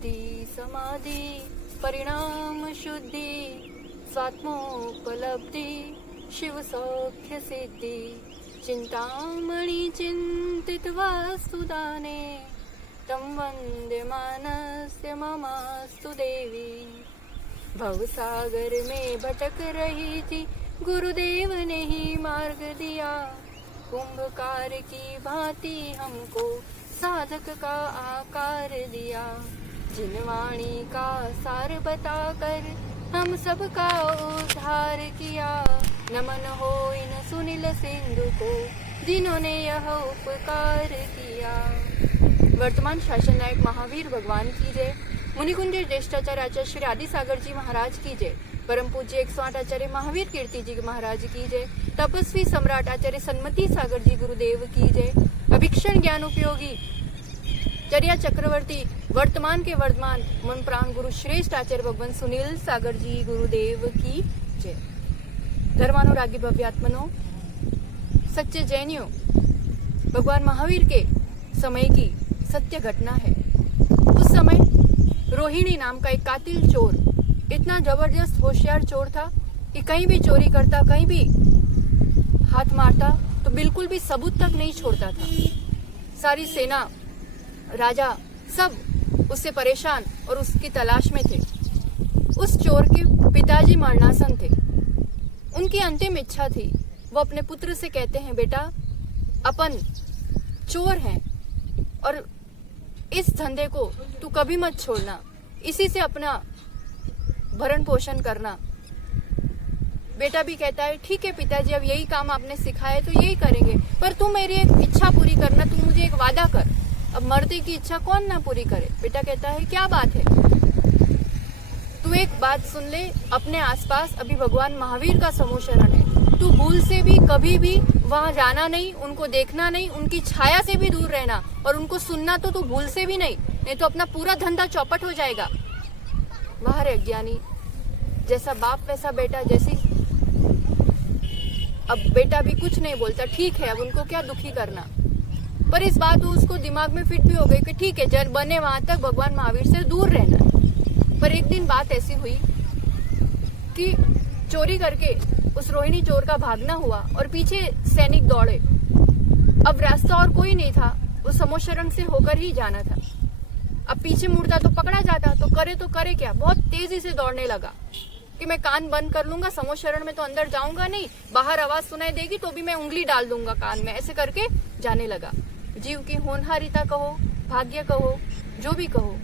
बोधि समाधि परिणाम शुद्धि स्वात्मोपलब्धि शिव सौख्य सिद्धि चिंतामणि चिंतित वस्तुदाने तम वंदे मानस्य ममास्तु देवी। भवसागर में भटक रही थी, गुरुदेव ने ही मार्ग दिया। कुंभकार की भांति हमको साधक का आकार दिया। जिन वाणी का सार बताकर हम सबका उद्धार किया। नमन हो इन सुनील सिंधु को जिन्होंने यह उपकार किया। वर्तमान शासन नायक महावीर भगवान की जय। मुनिकुंज ज्येष्ठाचार्य आचार्य श्री आदि सागर जी महाराज की जय। परम पूज्य 108 आचार्य महावीर कीर्ति जी महाराज की जय। तपस्वी सम्राट आचार्य सन्मति सागर जी गुरुदेव की जय। अभिक्षण ज्ञान उपयोगी चर्या चक्रवर्ती वर्तमान के वर्तमान मन प्राण गुरु श्रेष्ठ आचार्य भगवान सुनील सागर जी गुरुदेव की जय। धर्मानुरागी भव्यात्मनो, सच्चे जैनियों, भगवान महावीर के समय की सत्य घटना है। उस समय रोहिणी नाम का एक कातिल चोर, इतना जबरदस्त होशियार चोर था कि कहीं भी चोरी करता, कहीं भी हाथ मारता तो बिल्कुल भी सबूत तक नहीं छोड़ता था। सारी सेना, राजा सब उससे परेशान और उसकी तलाश में थे। उस चोर के पिताजी मरणासन थे। उनकी अंतिम इच्छा थी, वो अपने पुत्र से कहते हैं, बेटा अपन चोर हैं और इस धंधे को तू कभी मत छोड़ना, इसी से अपना भरण पोषण करना। बेटा भी कहता है, ठीक है पिताजी, अब यही काम आपने सिखाया तो यही करेंगे, पर तू मेरी एक इच्छा पूरी करना, तू मुझे एक वादा कर। अब मरते की इच्छा कौन ना पूरी करे। बेटा कहता है, क्या बात है? तू एक बात सुन ले, अपने आसपास अभी भगवान महावीर का समूह शरण है, तू भूल से भी कभी भी वहां जाना नहीं, उनको देखना नहीं, उनकी छाया से भी दूर रहना और उनको सुनना तो तू भूल से भी नहीं तो अपना पूरा धंधा चौपट हो जाएगा। बाहर है अज्ञानी, जैसा बाप वैसा बेटा, जैसी। अब बेटा भी कुछ नहीं बोलता, ठीक है, अब उनको क्या दुखी करना। पर इस बात उसको दिमाग में फिट भी हो गई कि ठीक है, जब बने वहां तक भगवान महावीर से दूर रहना है। पर एक दिन बात ऐसी हुई कि चोरी करके उस रोहिणी चोर का भागना हुआ और पीछे सैनिक दौड़े। अब रास्ता और कोई नहीं था, वो समूह शरण से होकर ही जाना था। अब पीछे मुड़ता तो पकड़ा जाता, तो करे क्या, बहुत तेजी से दौड़ने लगा कि मैं कान बंद कर लूंगा, समूह शरण में तो अंदर जाऊंगा नहीं, बाहर आवाज सुनाई देगी तो भी मैं उंगली डाल दूंगा कान में, ऐसे करके जाने लगा। जीव की होनहारिता कहो, भाग्य कहो, जो भी कहो।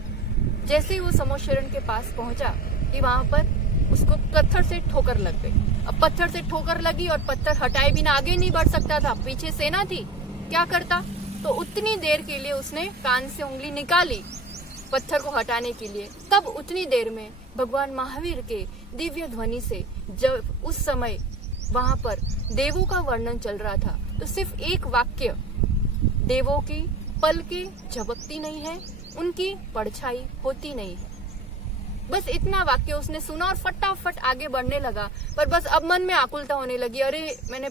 जैसे ही वो समूह शरण के पास पहुंचा कि वहां पर उसको पत्थर से ठोकर लग गई। अब पत्थर से ठोकर लगी और पत्थर हटाए बिना आगे नहीं बढ़ सकता था, पीछे सेना थी, क्या करता। तो उतनी देर के लिए उसने कान से उंगली निकाली पत्थर को हटाने के लिए। तब उतनी देर में भगवान महावीर के दिव्य ध्वनि से, जब उस समय वहां पर देवों का वर्णन चल रहा था, तो सिर्फ एक वाक्य, देवों की पलकें झपकती नहीं है, उनकी परछाई होती नहीं है, बस इतना वाक्य उसने सुना और फटाफट आगे बढ़ने लगा। पर बस अब मन में आकुलता होने लगी, अरे मैंने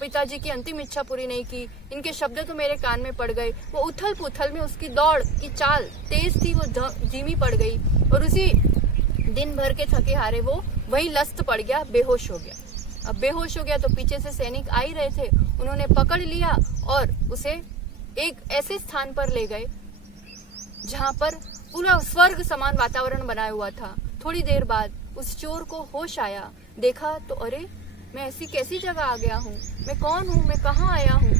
पिताजी की अंतिम इच्छा पूरी नहीं की, इनके शब्द तो मेरे कान में पड़ गए। वो उथल पुथल में उसकी दौड़ की चाल तेज थी, वो धीमी पड़ गई और उसी दिन भर के थके हारे वो वहीं लस्त पड़ गया, बेहोश हो गया। अब बेहोश हो गया तो पीछे से सैनिक आ ही रहे थे, उन्होंने पकड़ लिया और उसे एक ऐसे स्थान पर ले गए जहां पर पूरा स्वर्ग समान वातावरण बनाया हुआ था। थोड़ी देर बाद उस चोर को होश आया, देखा तो अरे मैं ऐसी कैसी जगह आ गया हूँ, मैं कौन हूँ, मैं कहाँ आया हूँ।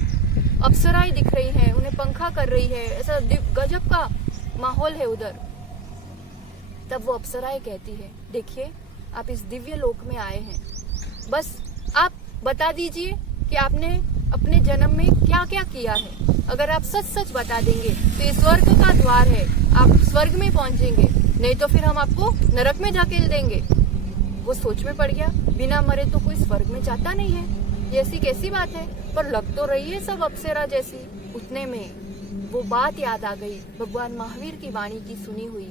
अप्सराएं दिख रही हैं, उन्हें पंखा कर रही है, ऐसा गजब का माहौल है उधर। तब वो अप्सराएं कहती है, देखिए आप इस दिव्य लोक में आए हैं, बस आप बता दीजिए कि आपने अपने जन्म में क्या क्या किया है। अगर आप सच सच बता देंगे तो ये स्वर्ग का द्वार है, आप स्वर्ग में पहुंचेंगे, नहीं तो फिर हम आपको नरक में धकेल देंगे। वो सोच में पड़ गया, बिना मरे तो कोई स्वर्ग में जाता नहीं है, ये ऐसी कैसी बात है, पर लग तो रही है सब अप्सरा जैसी। उतने में वो बात याद आ गई, भगवान महावीर की वाणी की सुनी हुई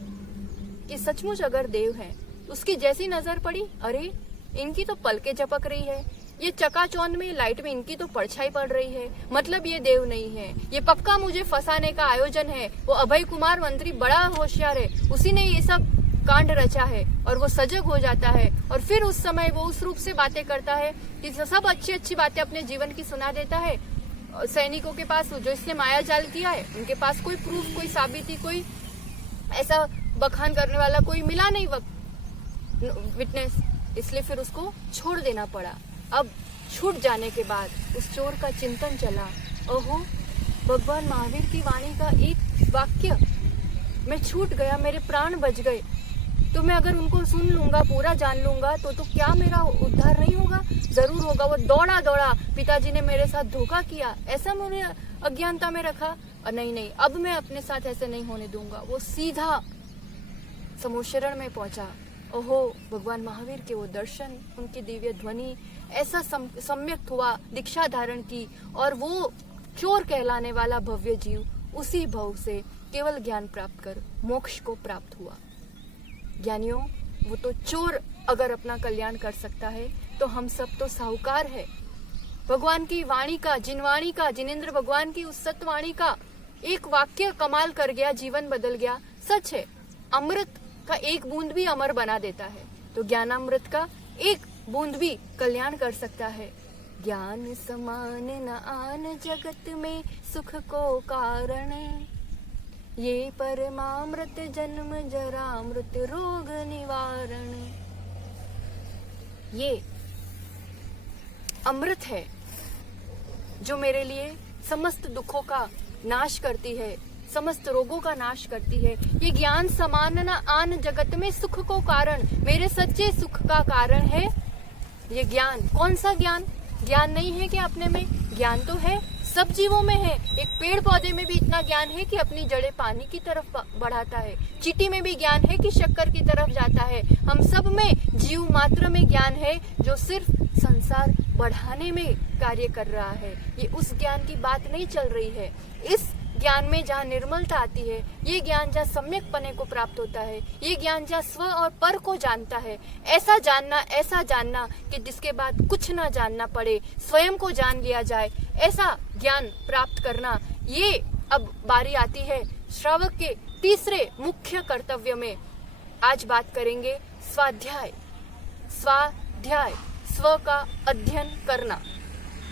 कि सचमुच अगर देव है, उसकी जैसी नजर पड़ी, अरे इनकी तो पलकें झपक रही है, ये चकाचौंध में लाइट में इनकी तो परछाई पड़ रही है, मतलब ये देव नहीं है, ये पक्का मुझे फंसाने का आयोजन है। वो अभय कुमार मंत्री बड़ा होशियार है, उसी ने ये सब कांड रचा है। और वो सजग हो जाता है और फिर उस समय वो उस रूप से बातें करता है कि सब अच्छी अच्छी बातें अपने जीवन की सुना देता है। सैनिकों के पास जो इसने माया जाल किया है, उनके पास कोई प्रूफ, कोई साबिती, कोई ऐसा बखान करने वाला कोई मिला नहीं विटनेस, इसलिए फिर उसको छोड़ देना पड़ा। अब छूट जाने के बाद उस चोर का चिंतन चला, ओहो भगवान महावीर की वाणी का एक वाक्य, मैं छूट गया, मेरे प्राण बच गए, तो मैं अगर उनको सुन लूंगा, पूरा जान लूंगा तो क्या मेरा उद्धार नहीं होगा? जरूर होगा। वो दौड़ा दौड़ा, पिताजी ने मेरे साथ धोखा किया, ऐसा मैंने अज्ञानता में रखा, और नहीं, अब मैं अपने साथ ऐसे नहीं होने दूंगा। वो सीधा समूशरण में पहुंचा। ओहो भगवान महावीर के वो दर्शन, उनकी दिव्य ध्वनि, ऐसा सम्यक हुआ, दीक्षा धारण की, और वो चोर कहलाने वाला भव्य जीव उसी भव से केवल ज्ञान प्राप्त कर मोक्ष को प्राप्त हुआ। ज्ञानियों, वो तो चोर अगर अपना कल्याण कर सकता है तो हम सब तो साहूकार है। भगवान की वाणी का, जिनवाणी का, जिनेंद्र भगवान की उस सतवाणी का एक वाक्य कमाल कर गया, जीवन बदल गया। सच है, अमृत का एक बूंद भी अमर बना देता है, तो ज्ञानामृत का एक बूंद भी कल्याण कर सकता है। ज्ञान समान न आन जगत में सुख को कारण, ये परमामृत जन्म जरामृत रोग निवारण। ये अमृत है जो मेरे लिए समस्त दुखों का नाश करती है, समस्त रोगों का नाश करती है। ये ज्ञान समान न आन जगत में सुख को कारण, मेरे सच्चे सुख का कारण है ये ज्ञान। कौन सा ज्ञान? ज्ञान नहीं है कि अपने में, ज्ञान तो है, सब जीवों में है। एक पेड़ पौधे में भी इतना ज्ञान है कि अपनी जड़ें पानी की तरफ बढ़ाता है। चींटी में भी ज्ञान है कि शक्कर की तरफ जाता है। हम सब में जीव मात्र में ज्ञान है जो सिर्फ संसार बढ़ाने में कार्य कर रहा है। ये उस ज्ञान की बात नहीं चल रही है। इस ज्ञान में जहाँ निर्मलता आती है, ये ज्ञान जहाँ सम्यक पने को प्राप्त होता है, ये ज्ञान जहाँ स्व और पर को जानता है, ऐसा जानना कि जिसके बाद कुछ ना जानना पड़े, स्वयं को जान लिया जाए, ऐसा ज्ञान प्राप्त करना, ये अब बारी आती है श्रावक के तीसरे मुख्य कर्तव्य में। आज बात करेंगे स्वाध्याय। स्व का अध्ययन करना।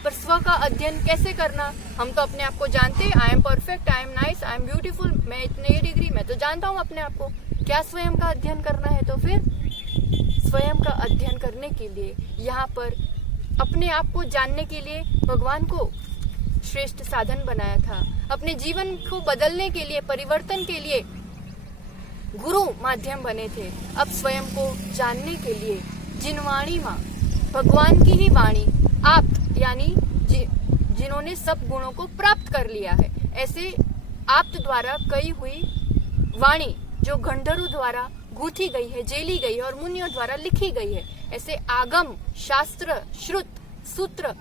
पर स्व का अध्ययन कैसे करना? हम तो अपने आप को जानते हैं, I am perfect, I am nice, I am beautiful, मैं इतने डिग्री, मैं तो जानता हूँ अपने आप को। क्या स्वयं का अध्ययन करना है? तो फिर स्वयं का अध्ययन करने के लिए यहाँ पर अपने आप को जानने के लिए भगवान को श्रेष्ठ साधन बनाया था। अपने जीवन को बदलने के लिए, परिवर्तन के लिए गुरु माध्यम बने थे। अब स्वयं को जानने के लिए जिनवाणी माँ, भगवान की ही वाणी, आप यानी जिन्होंने सब गुणों को प्राप्त कर लिया है, ऐसे आप्त द्वारा कही हुई वाणी जो गंधर्व द्वारा गूंथी गई है, जेली गई है और मुनियों द्वारा लिखी गई है, ऐसे आगम, शास्त्र, श्रुत, सूत्र,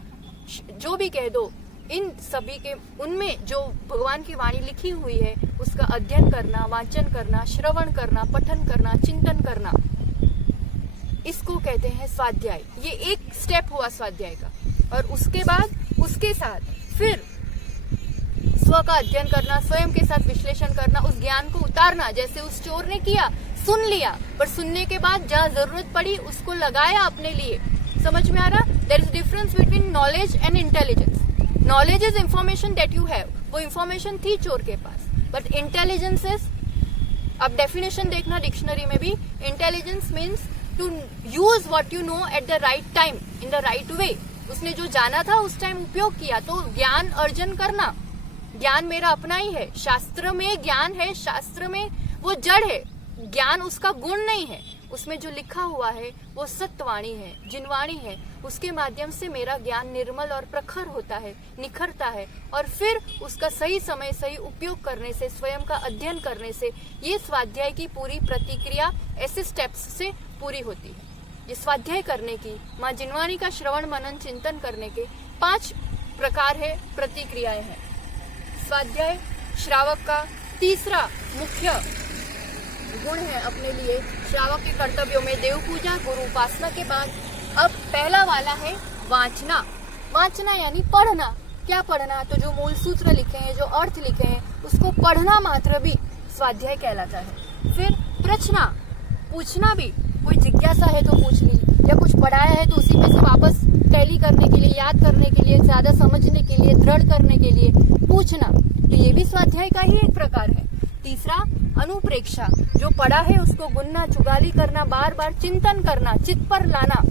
जो भी कह दो, इन सभी के उनमें जो भगवान की वाणी लिखी हुई है उसका अध्ययन करना, वाचन करना, श्रवण करना, पठन करना, चिंतन करना, इसको कहते हैं स्वाध्याय। ये एक स्टेप हुआ स्वाध्याय का। और उसके बाद उसके साथ फिर स्व का अध्ययन करना, स्वयं के साथ विश्लेषण करना, उस ज्ञान को उतारना, जैसे उस चोर ने किया, सुन लिया, पर सुनने के बाद जहाँ जरूरत पड़ी उसको लगाया अपने लिए। समझ में आ रहा? There is difference between knowledge and intelligence. Knowledge is information that you have, वो इंफॉर्मेशन थी चोर के पास, बट इंटेलिजेंस इज, अब डेफिनेशन देखना डिक्शनरी में भी, intelligence means to use what you know at the right time, in the right way. उसने जो जाना था उस टाइम उपयोग किया, तो ज्ञान अर्जन करना। ज्ञान मेरा अपना ही है, शास्त्र में ज्ञान है, शास्त्र में वो जड़ है, ज्ञान उसका गुण नहीं है। उसमें जो लिखा हुआ है वो सत्यवाणी है, जिनवाणी है, उसके माध्यम से मेरा ज्ञान निर्मल और प्रखर होता है, निखरता है, और फिर उसका सही समय सही उपयोग करने से, स्वयं का अध्ययन करने से ये स्वाध्याय की पूरी प्रतिक्रिया ऐसे स्टेप्स से पूरी होती है। ये स्वाध्याय करने की, माँ जिनवाणी का श्रवण मनन चिंतन करने के 5 प्रकार है, प्रतिक्रियाएं हैं। स्वाध्याय श्रावक का तीसरा मुख्य गुण है अपने लिए। श्रावक के कर्तव्यों में देव पूजा, गुरु उपासना के बाद अब पहला वाला है वांचना, वांचना यानी पढ़ना। क्या पढ़ना? तो जो मूल सूत्र लिखे हैं, जो अर्थ लिखे हैं, उसको पढ़ना मात्र भी स्वाध्याय कहलाता है। फिर प्रश्ना, पूछना भी, कोई जिज्ञासा है तो पूछ ली, या कुछ पढ़ाया है तो उसी में से वापस टैली करने के लिए, याद करने के लिए, ज्यादा समझने के लिए, दृढ़ करने के लिए पूछना, तो ये भी स्वाध्याय का ही एक प्रकार है। तीसरा अनुप्रेक्षा, जो पढ़ा है उसको गुनना, चुगाली करना, बार बार चिंतन करना, चित्त पर लाना,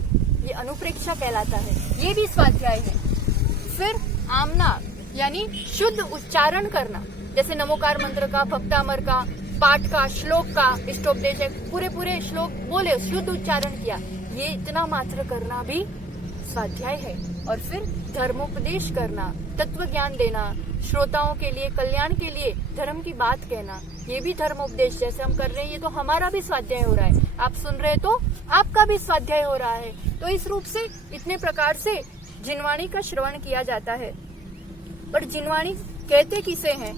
ये अनुप्रेक्षा कहलाता है, ये भी स्वाध्याय है। फिर आमना यानी शुद्ध उच्चारण करना, जैसे नमोकार मंत्र का, भक्तामर का, पाठ का, श्लोक का, इष्टोपदेश, पूरे श्लोक बोले, शुद्ध उच्चारण किया, ये इतना मात्र करना भी स्वाध्याय है। और फिर धर्मोपदेश करना, तत्व ज्ञान देना, श्रोताओं के लिए, कल्याण के लिए धर्म की बात कहना, ये भी धर्मोपदेश जैसे हम कर रहे हैं, ये तो हमारा भी स्वाध्याय हो रहा है। आप सुन रहे तो आपका भी स्वाध्याय हो रहा है। तो इस रूप से इतने प्रकार से जिनवाणी का श्रवण किया जाता है। पर जिनवाणी कहते किसे हैं,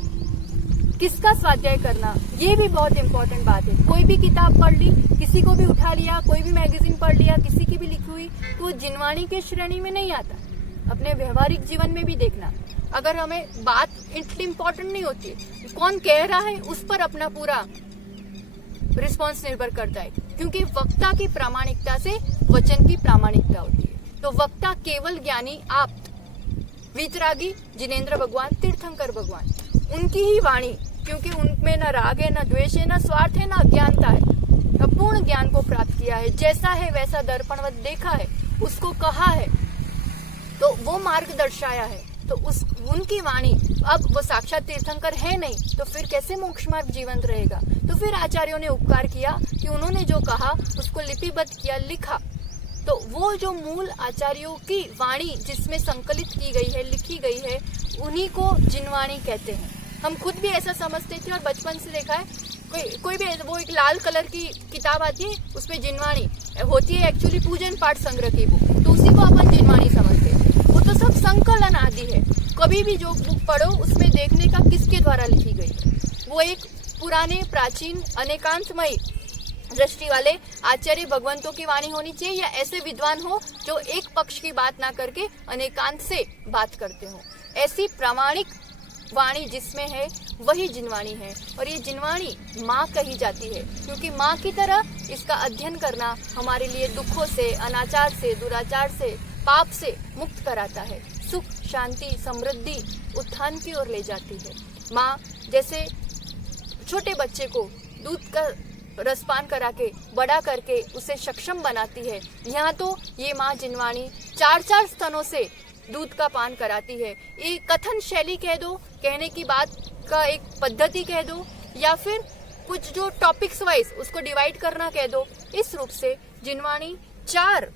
किसका स्वाध्याय करना, ये भी बहुत इंपॉर्टेंट बात है। कोई भी किताब पढ़ ली, किसी को भी उठा लिया, कोई भी मैगजीन पढ़ लिया, किसी की भी लिखी हुई, तो जिनवाणी के श्रेणी में नहीं आता। अपने व्यवहारिक जीवन में भी देखना, अगर हमें बात इतनी इंपॉर्टेंट नहीं होती है, कौन कह रहा है उस पर अपना पूरा रिस्पॉन्स निर्भर करता है, क्योंकि वक्ता की प्रामाणिकता से वचन की प्रामाणिकता होती है। तो वक्ता केवल ज्ञानी आप, वीतरागी जिनेंद्र भगवान, तीर्थंकर भगवान, उनकी ही वाणी, क्योंकि उनमें न राग है, न द्वेष है, न स्वार्थ है, न अज्ञानता है, पूर्ण ज्ञान को प्राप्त किया है, जैसा है वैसा दर्पणवत देखा है, उसको कहा है, तो वो मार्ग दर्शाया है। तो उनकी वाणी, अब वो साक्षात तीर्थंकर है नहीं, तो फिर कैसे मोक्ष मार्ग जीवंत रहेगा? तो फिर आचार्यों ने उपकार किया कि उन्होंने जो कहा उसको लिपिबद्ध किया, लिखा। तो वो जो मूल आचार्यों की वाणी जिसमें संकलित की गई है, लिखी गई है, उन्हीं को जिनवाणी कहते हैं। हम खुद भी ऐसा समझते थे और बचपन से देखा है, कोई भी वो एक लाल कलर की किताब आती है, उसमें जिनवाणी होती है, एक्चुअली पूजन पाठ संग्रह की बुक, तो उसी को अपन जिनवाणी समझते हैं। वो तो सब संकलन आदि है। कभी भी जो बुक पढ़ो उसमें देखने का किसके द्वारा लिखी गई है, वो एक पुराने प्राचीन अनेकांतमयी दृष्टि वाले आचार्य भगवंतों की वाणी होनी चाहिए, या ऐसे विद्वान हो जो एक पक्ष की बात ना करके अनेकांत से बात करते हो। ऐसी प्रामाणिक वाणी जिसमें है वही जिनवाणी है। और ये जिनवाणी माँ कही जाती है, क्योंकि माँ की तरह इसका अध्ययन करना हमारे लिए दुखों से, अनाचार से, दुराचार से, पाप से मुक्त कराता है, सुख, शांति, समृद्धि, उत्थान की ओर ले जाती है। माँ जैसे छोटे बच्चे को दूध का रसपान करा के बड़ा करके उसे सक्षम बनाती है, यहाँ तो ये माँ जिनवाणी 4-4 स्तनों से दूध का पान कराती है। ये कथन शैली कह दो, कहने की बात का एक पद्धति कह दो, या फिर कुछ जो टॉपिक्स वाइज उसको डिवाइड करना कह दो। इस रूप से जिनवाणी 4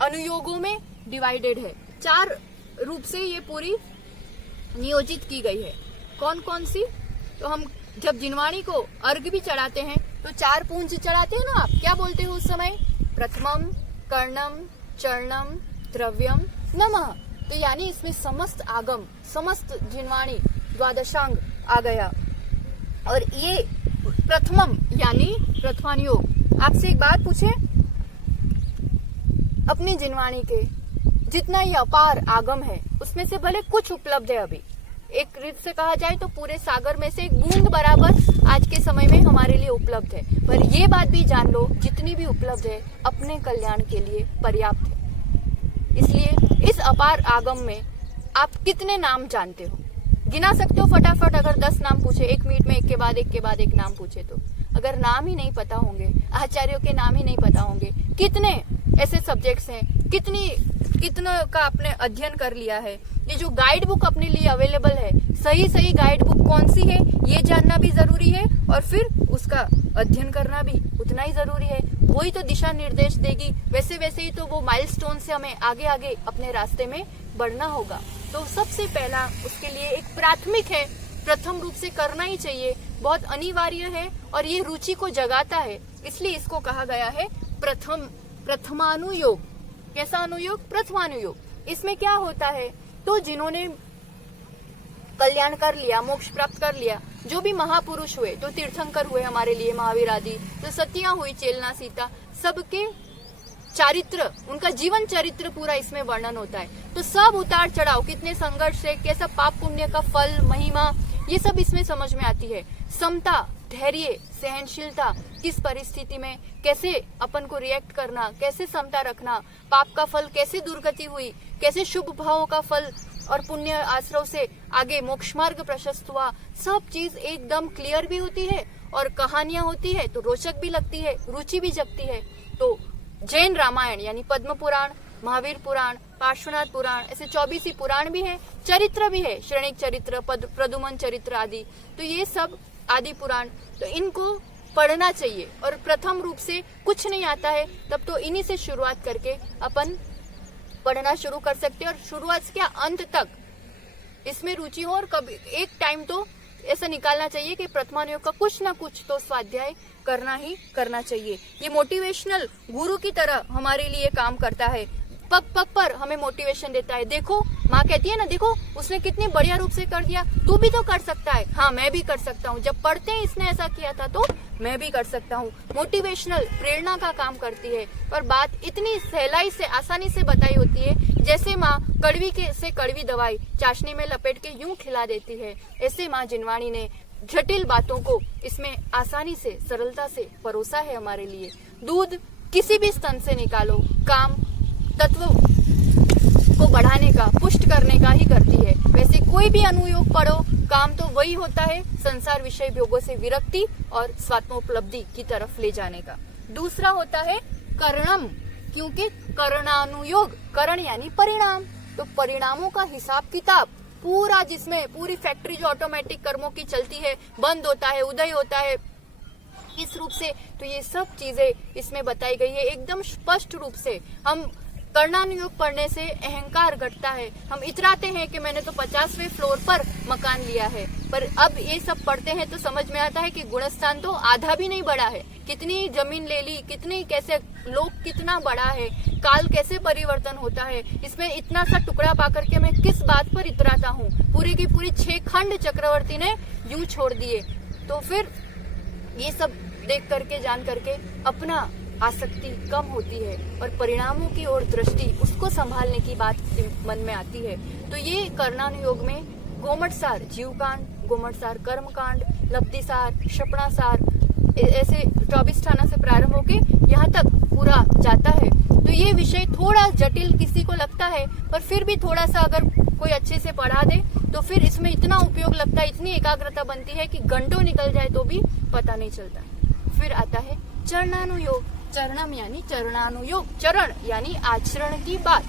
अनुयोगों में डिवाइडेड है, 4 रूप से ये पूरी नियोजित की गई है। कौन कौन सी? तो हम जब जिनवाणी को अर्घ भी चढ़ाते हैं तो 4 पूंज चढ़ाते हैं ना, आप क्या बोलते हो उस समय? प्रथमम, कर्णम, चरणम, द्रव्यम, नमः। तो यानी इसमें समस्त आगम, समस्त जिनवाणी द्वादशांग आ गया। और ये प्रथमम यानी प्रथमानुयोग। आपसे एक बात पूछे, अपनी जिनवाणी के जितना ये अपार आगम है उसमें से भले कुछ उपलब्ध है, अभी एक रीत से कहा जाए तो पूरे सागर में से एक बूंद बराबर आज के समय में हमारे लिए उपलब्ध है, पर ये बात भी जान लो जितनी भी उपलब्ध है अपने कल्याण के लिए पर्याप्त है। इसलिए इस अपार आगम में आप कितने नाम जानते हो? गिना सकते हो फटाफट? अगर 10 नाम पूछे, 1 मिनट में एक के बाद एक नाम पूछे, तो अगर नाम ही नहीं पता होंगे, आचार्यों के नाम ही नहीं पता होंगे, कितने ऐसे सब्जेक्ट्स हैं, कितना का आपने अध्ययन कर लिया है, ये जो गाइड बुक अपने लिए अवेलेबल है, सही गाइड बुक कौन सी है ये जानना भी जरूरी है, और फिर उसका अध्ययन करना भी उतना ही जरूरी है। वही तो दिशा निर्देश देगी, वैसे ही तो वो माइलस्टोन से हमें आगे अपने रास्ते में बढ़ना होगा। तो सबसे पहला उसके लिए एक प्राथमिक है, प्रथम रूप से करना ही चाहिए, बहुत अनिवार्य है और ये रुचि को जगाता है, इसलिए इसको कहा गया है प्रथमानुयोग। कैसा अनुयोग? प्रथमानुयोग। इसमें क्या होता है, तो जिन्होंने कल्याण कर लिया, मोक्ष प्राप्त कर लिया, जो भी महापुरुष हुए, जो तीर्थंकर हुए हमारे लिए, महावीर आदि, जो सतियां हुई, चेलना, सीता, सबके चारित्र, उनका जीवन चरित्र पूरा इसमें वर्णन होता है। तो सब उतार चढ़ाव, कितने संघर्ष है, कैसा पाप पुण्य का फल, महिमा, ये सब इसमें समझ में आती है। समता, धैर्य, सहनशीलता, किस परिस्थिति में कैसे अपन को रिएक्ट करना, कैसे समता रखना, पाप का फल कैसे दुर्गति हुई, कैसे शुभ भावों का फल और पुण्य आश्रव से आगे मोक्ष मार्ग प्रशस्त हुआ, सब चीज एकदम क्लियर भी होती है और कहानियां होती है तो रोचक भी लगती है, रुचि भी जगती है। तो जैन रामायण यानी पद्म पुराण, महावीर पुराण, पार्श्वनाथ पुराण, ऐसे 24 ही पुराण भी है, चरित्र भी है, श्रेणिक चरित्र, प्रदुमन चरित्र आदि। तो ये सब आदि पुराण, तो इनको पढ़ना चाहिए। और प्रथम रूप से कुछ नहीं आता है तब तो इन्हीं से शुरुआत करके अपन पढ़ना शुरू कर सकते हैं और शुरुआत से क्या अंत तक इसमें रुचि हो। और कभी एक टाइम तो ऐसा निकालना चाहिए कि प्रथमानुयोग का कुछ ना कुछ तो स्वाध्याय करना ही करना चाहिए। ये मोटिवेशनल गुरु की तरह हमारे लिए काम करता है, पग पग पर हमें मोटिवेशन देता है। देखो माँ कहती है ना, देखो उसने कितनी बढ़िया रूप से कर दिया, तू भी तो कर सकता है। हाँ, मैं भी कर सकता हूँ, जब पढ़ते हैं इसने ऐसा किया था तो मैं भी कर सकता हूँ। मोटिवेशनल प्रेरणा का काम करती है और बात इतनी सहलाई से, आसानी से बताई होती है, जैसे माँ कड़वी से कड़वी दवाई चाशनी में लपेट के यूं खिला देती है, ऐसे माँ जिनवाणी ने जटिल बातों को इसमें आसानी से, सरलता से परोसा है हमारे लिए। दूध किसी भी स्तन से निकालो, काम तत्व को बढ़ाने का, पुष्ट करने का ही करती है। वैसे कोई भी अनुयोग पढ़ो, काम तो वही होता है, संसार विषय भोगों से विरक्ति और स्वात्मोपलब्धि की तरफ ले जाने का। दूसरा होता है करणम, क्योंकि करणानुयोग, करण यानी परिणाम, तो परिणामों का हिसाब किताब पूरा, जिसमें पूरी फैक्ट्री जो ऑटोमेटिक कर्मों की चलती है, बंद होता है, उदय होता है इस रूप से। तो ये सब चीजें इसमें बताई गई है एकदम स्पष्ट रूप से। हम कर्णानुयोग पढ़ने से अहंकार घटता है, हम इतराते हैं कि मैंने तो 50वें फ्लोर पर मकान लिया है, पर अब ये सब पढ़ते हैं तो समझ में आता है कि गुणस्थान तो आधा भी नहीं बढ़ा है, कितनी जमीन ले ली, कितनी, कैसे लोग कितना बड़ा है, काल कैसे परिवर्तन होता है, इसमें इतना सा टुकड़ा पाकर के मैं किस बात पर इतराता हूँ। पूरी की पूरी 6 खंड चक्रवर्ती ने यूं छोड़ दिए। तो फिर ये सब देख करके, जान करके अपना आसक्ति कम होती है और परिणामों की ओर दृष्टि, उसको संभालने की बात मन में आती है। तो ये कर्णानुयोग में गोमटसार जीवकांड, गोमटसार कर्मकांड, लब्धिसार, क्षपणासार, ऐसे 24 ठाना से प्रारंभ होके यहाँ तक पूरा जाता है। तो ये विषय थोड़ा जटिल किसी को लगता है, पर फिर भी थोड़ा सा अगर कोई अच्छे से पढ़ा दे तो फिर इसमें इतना उपयोग लगता है, इतनी एकाग्रता बनती है कि घंटों निकल जाए तो भी पता नहीं चलता। फिर आता है चरणानुयोग, चरणम यानी चरणानुयोग, चरण यानी आचरण की बात,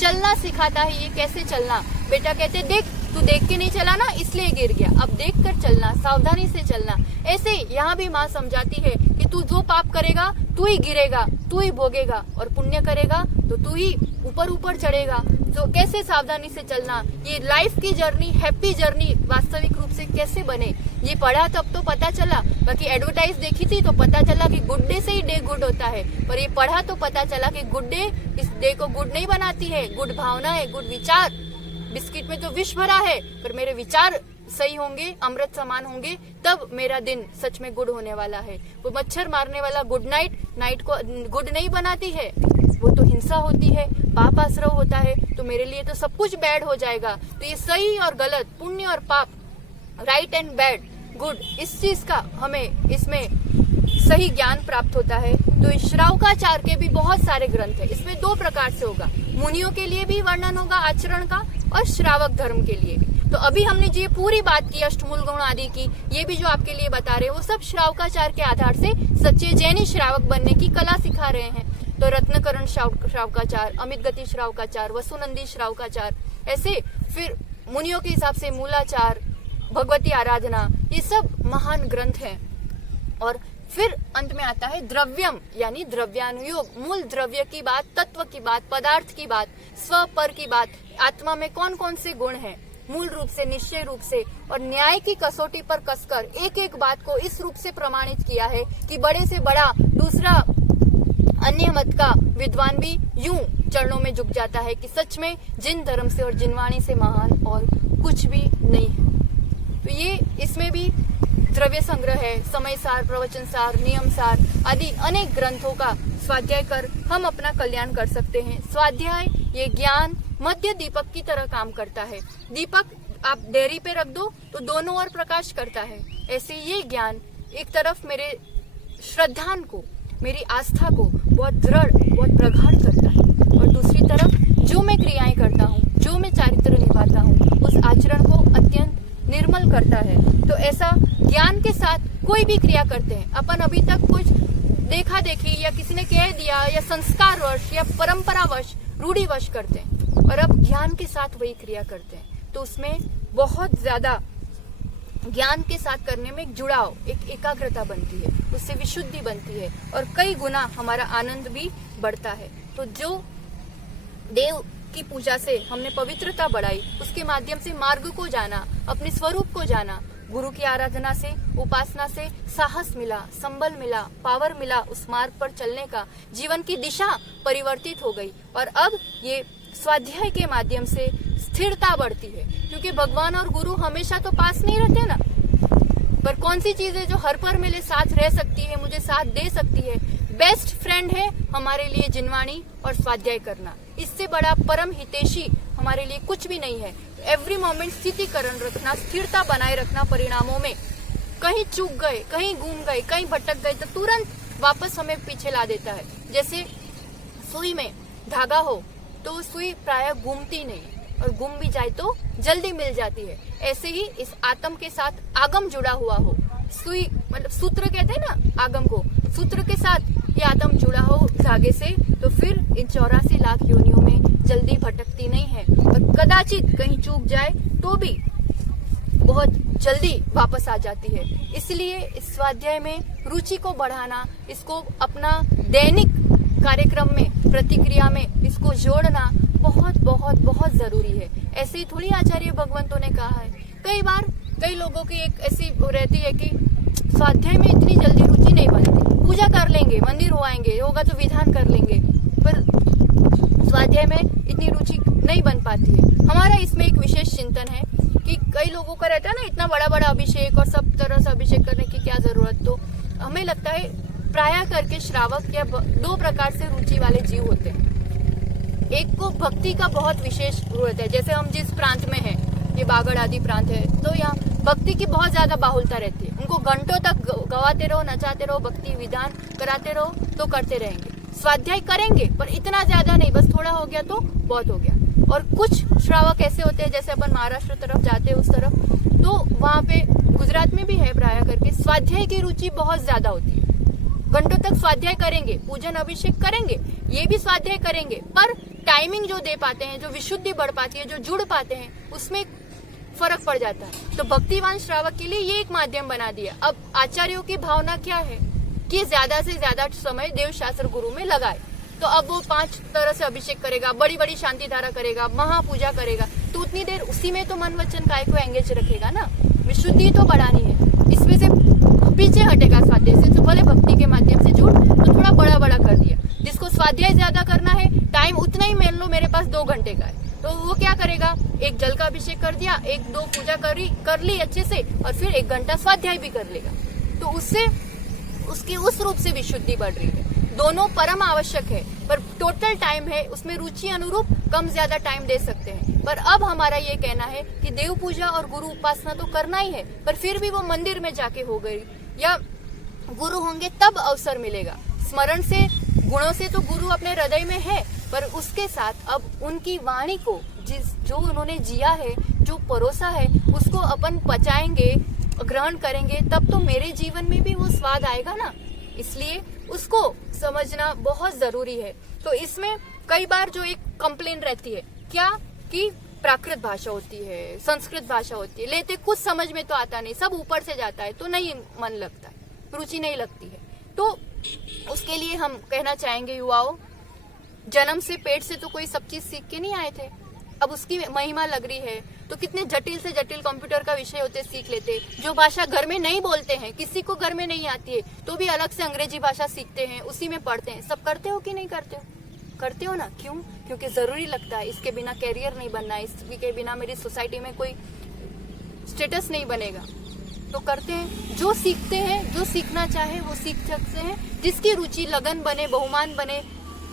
चलना सिखाता है। ये कैसे चलना, बेटा कहते देख, तू देख के नहीं चला ना इसलिए गिर गया, अब देख कर चलना, सावधानी से चलना। ऐसे यहाँ भी माँ समझाती है कि तू जो पाप करेगा तू ही गिरेगा, तू ही भोगेगा, और पुण्य करेगा तो तू ही ऊपर ऊपर चढ़ेगा। तो कैसे सावधानी से चलना, ये लाइफ की जर्नी, हैप्पी जर्नी वास्तविक रूप से कैसे बने, ये पढ़ा तब तो पता चला। बाकी एडवर्टाइज देखी थी तो पता चला कि गुड डे से ही डे गुड होता है, पर ये पढ़ा तो पता चला कि गुड डे इस डे को गुड नहीं बनाती है, गुड भावना है, गुड विचार। बिस्किट में तो विष भरा है, पर मेरे विचार सही होंगे, अमृत समान होंगे, तब मेरा दिन सच में गुड होने वाला है। वो मच्छर मारने वाला गुड नाइट, नाइट को गुड नहीं बनाती है, वो तो हिंसा होती है, पाप आश्रव होता है, तो मेरे लिए तो सब कुछ बैड हो जाएगा। तो ये सही और गलत, पुण्य और पाप, राइट एंड बैड, गुड, इस चीज का हमें इसमें सही ज्ञान प्राप्त होता है। तो श्रावकाचार के भी बहुत सारे ग्रंथ है, इसमें 2 प्रकार से होगा, मुनियों के लिए भी वर्णन होगा आचरण का और श्रावक धर्म के लिए भी। तो अभी हमने जो पूरी बात की अष्टमूल गुण आदि की, ये भी जो आपके लिए बता रहे हैं, वो सब श्रावकाचार के आधार से सच्चे जैनी श्रावक बनने की कला सिखा रहे हैं। तो रत्नकरण श्रावकाचार, अमित गति श्रावकाचार, वसुनंदी श्रावकाचार, ऐसे फिर मुनियों के हिसाब से मूलाचार, भगवती आराधना, ये सब महान ग्रंथ हैं। और फिर अंत में आता है द्रव्यम यानी द्रव्यानुयोग, मूल द्रव्य की बात, तत्व की बात, पदार्थ की बात, स्व पर की बात, आत्मा में कौन कौन से गुण हैं, मूल रूप से, निश्चय रूप से, और न्याय की कसौटी पर कसकर एक एक बात को इस रूप से प्रमाणित किया है कि बड़े से बड़ा दूसरा अन्य मत का विद्वान भी यूं चरणों में झुक जाता है कि सच में जिन धर्म से और जिनवाणी से महान और कुछ भी नहीं है। तो ये इसमें भी द्रव्य संग्रह है, समय सार, प्रवचन सार, नियम सार आदि अनेक ग्रंथों का स्वाध्याय कर हम अपना कल्याण कर सकते हैं। स्वाध्याय ये ज्ञान मध्य दीपक की तरह काम करता है। दीपक आप डेयरी पे रख दो तो दोनों ओर प्रकाश करता है, ऐसे ये ज्ञान एक तरफ मेरे श्रद्धान को, मेरी आस्था को बहुत दृढ़, बहुत प्रगाढ़ करता है, और दूसरी तरफ जो मैं क्रियाएं करता हूँ, जो मैं चारित्र निभाता हूँ, उस आचरण को अत्यंत निर्मल करता है। तो ऐसा ज्ञान के साथ कोई भी क्रिया करते हैं, अपन अभी तक कुछ देखा देखी या किसी ने कह दिया या संस्कारवश या परंपरावश, रूढ़िवश करते हैं, और अब ज्ञान के साथ वही क्रिया करते हैं, तो उसमें बहुत ज्यादा ज्ञान के साथ करने में एक जुड़ाव, एक एकाग्रता बनती है, उससे विशुद्धि बनती है, और कई गुना हमारा आनंद भी बढ़ता है। तो जो देव की पूजा से हमने पवित्रता बढ़ाई, उसके माध्यम से मार्ग को जाना, अपने स्वरूप को जाना, गुरु की आराधना से, उपासना से साहस मिला, संबल मिला, पावर मिला उस मार्ग पर चलने का, जीवन की दिशा परिवर्तित हो गई, और अब ये स्वाध्याय के माध्यम से स्थिरता बढ़ती है, क्योंकि भगवान और गुरु हमेशा तो पास नहीं रहते ना, पर कौन सी चीज है जो हर पल मेरे साथ रह सकती है, मुझे साथ दे सकती है? बेस्ट फ्रेंड है हमारे लिए जिनवाणी और स्वाध्याय करना, इससे बड़ा परम हितैषी हमारे लिए कुछ भी नहीं है। एवरी मोमेंट स्थितिकरण रखना, स्थिरता बनाए रखना, परिणामों में कहीं चूक गए, कहीं घूम गए, कहीं भटक गए तो तुरंत वापस हमें पीछे ला देता है। जैसे सुई में धागा हो तो सुई प्रायः घूमती नहीं है, और घूम भी जाए तो जल्दी मिल जाती है। ऐसे ही इस आत्म के साथ आगम जुड़ा हुआ हो, सुई मतलब सूत्र कहते हैं ना आगम को, सूत्र के साथ ये आत्म जुड़ा हो धागे से, तो फिर इन 84 लाख योनियों में जल्दी भटकती नहीं है, और कदाचित कहीं चूक जाए तो भी बहुत जल्दी वापस आ जाती है। इसलिए इस स्वाध्याय में रुचि को बढ़ाना, इसको अपना दैनिक कार्यक्रम में, प्रतिक्रिया में इसको जोड़ना बहुत बहुत बहुत जरूरी है। ऐसे ही थोड़ी आचार्य भगवंतों ने कहा है। कई बार कई लोगों की एक ऐसी रहती है कि स्वाध्याय में इतनी जल्दी रुचि नहीं बनती, पूजा कर लेंगे, मंदिर हो आएंगे, होगा तो विधान कर लेंगे, पर स्वाध्याय में इतनी रुचि नहीं बन पाती है। हमारा इसमें एक विशेष चिंतन है कि कई लोगों का रहता है ना इतना बड़ा बड़ा अभिषेक और सब तरह से अभिषेक करने की क्या जरूरत, तो हमें लगता है प्रायः करके श्रावक या दो प्रकार से रुचि वाले जीव होते हैं। एक को भक्ति का बहुत विशेष जरूरत है, जैसे हम जिस प्रांत में हैं, ये बागड़ आदि प्रांत है, तो यहाँ भक्ति की बहुत ज्यादा बाहुलता रहती है। उनको घंटों तक गवाते रहो, नचाते रहो, भक्ति विधान कराते रहो तो करते रहेंगे, स्वाध्याय करेंगे पर इतना ज्यादा नहीं, बस थोड़ा हो गया तो बहुत हो गया। और कुछ श्रावक ऐसे होते हैं, जैसे अपन महाराष्ट्र तरफ जाते हैं उस तरफ, तो वहाँ पे गुजरात में भी है प्रायः करके स्वाध्याय की रुचि बहुत ज्यादा होती है। घंटों तक स्वाध्याय करेंगे, पूजन अभिषेक करेंगे, ये भी स्वाध्याय करेंगे, पर टाइमिंग जो दे पाते हैं, जो विशुद्धि बढ़ पाती है, जो जुड़ पाते हैं, उसमें फर्क पड़ जाता है। तो भक्तिवान श्रावक के लिए ये एक माध्यम बना दिया। अब आचार्यों की भावना क्या है कि ज्यादा से ज्यादा समय देव शास्त्र गुरु में लगाए, तो अब वो 5 तरह से अभिषेक करेगा, बड़ी बड़ी शांति धारा करेगा, महापूजा करेगा, तो उतनी देर उसी में तो मन वचन काय को एंगेज रखेगा ना, विशुद्धि तो बढ़ानी है, इसमें से पीछे हटेगा स्वाध्याय से। तो भले भक्ति के माध्यम से जुड़, तो थोड़ा बड़ा बड़ा कर दिया। जिसको स्वाध्याय ज्यादा करना है, टाइम उतना ही मान लो मेरे पास 2 घंटे का है, तो वो क्या करेगा, एक जल का अभिषेक कर दिया, 1-2 पूजा कर ली अच्छे से, और फिर 1 घंटा स्वाध्याय भी कर लेगा, तो उससे उसकी उस रूप से विशुद्धि बढ़ रही है। दोनों परम आवश्यक है, पर टोटल टाइम है उसमें रुचि अनुरूप कम ज्यादा टाइम दे सकते हैं। पर अब हमारा ये कहना है कि देव पूजा और गुरु उपासना तो करना ही है, पर फिर भी वो मंदिर में जाके हो गई या गुरु होंगे तब अवसर मिलेगा। स्मरण से, गुणों से तो गुरु अपने हृदय में है, पर उसके साथ अब उनकी वाणी को जो उन्होंने जिया है, जो परोसा है, उसको अपन पचाएंगे, ग्रहण करेंगे, तब तो मेरे जीवन में भी वो स्वाद आएगा ना। इसलिए उसको समझना बहुत जरूरी है। तो इसमें कई बार जो एक कंप्लेन रहती है क्या कि प्राकृत भाषा होती है, संस्कृत भाषा होती है, लेते कुछ समझ में तो आता नहीं, सब ऊपर से जाता है, तो नहीं मन लगता है, रुचि नहीं लगती है। तो उसके लिए हम कहना चाहेंगे युवाओं, जन्म से पेट से तो कोई सब चीज सीख के नहीं आए थे, अब उसकी महिमा लग रही है, तो कितने जटिल से जटिल कंप्यूटर का विषय होते सीख लेते। जो भाषा घर में नहीं बोलते हैं, किसी को घर में नहीं आती है, तो भी अलग से अंग्रेजी भाषा सीखते हैं, उसी में पढ़ते हैं। सब करते हो कि नहीं करते हो? करते हो ना। क्यों? क्योंकि जरूरी लगता है, इसके बिना कैरियर नहीं बनना, इसके बिना मेरी सोसाइटी में कोई स्टेटस नहीं बनेगा। तो करते हैं। जो सीखते हैं, जो सीखना चाहे वो सीख सकते हैं। जिसकी रुचि लगन बने, बहुमान बने,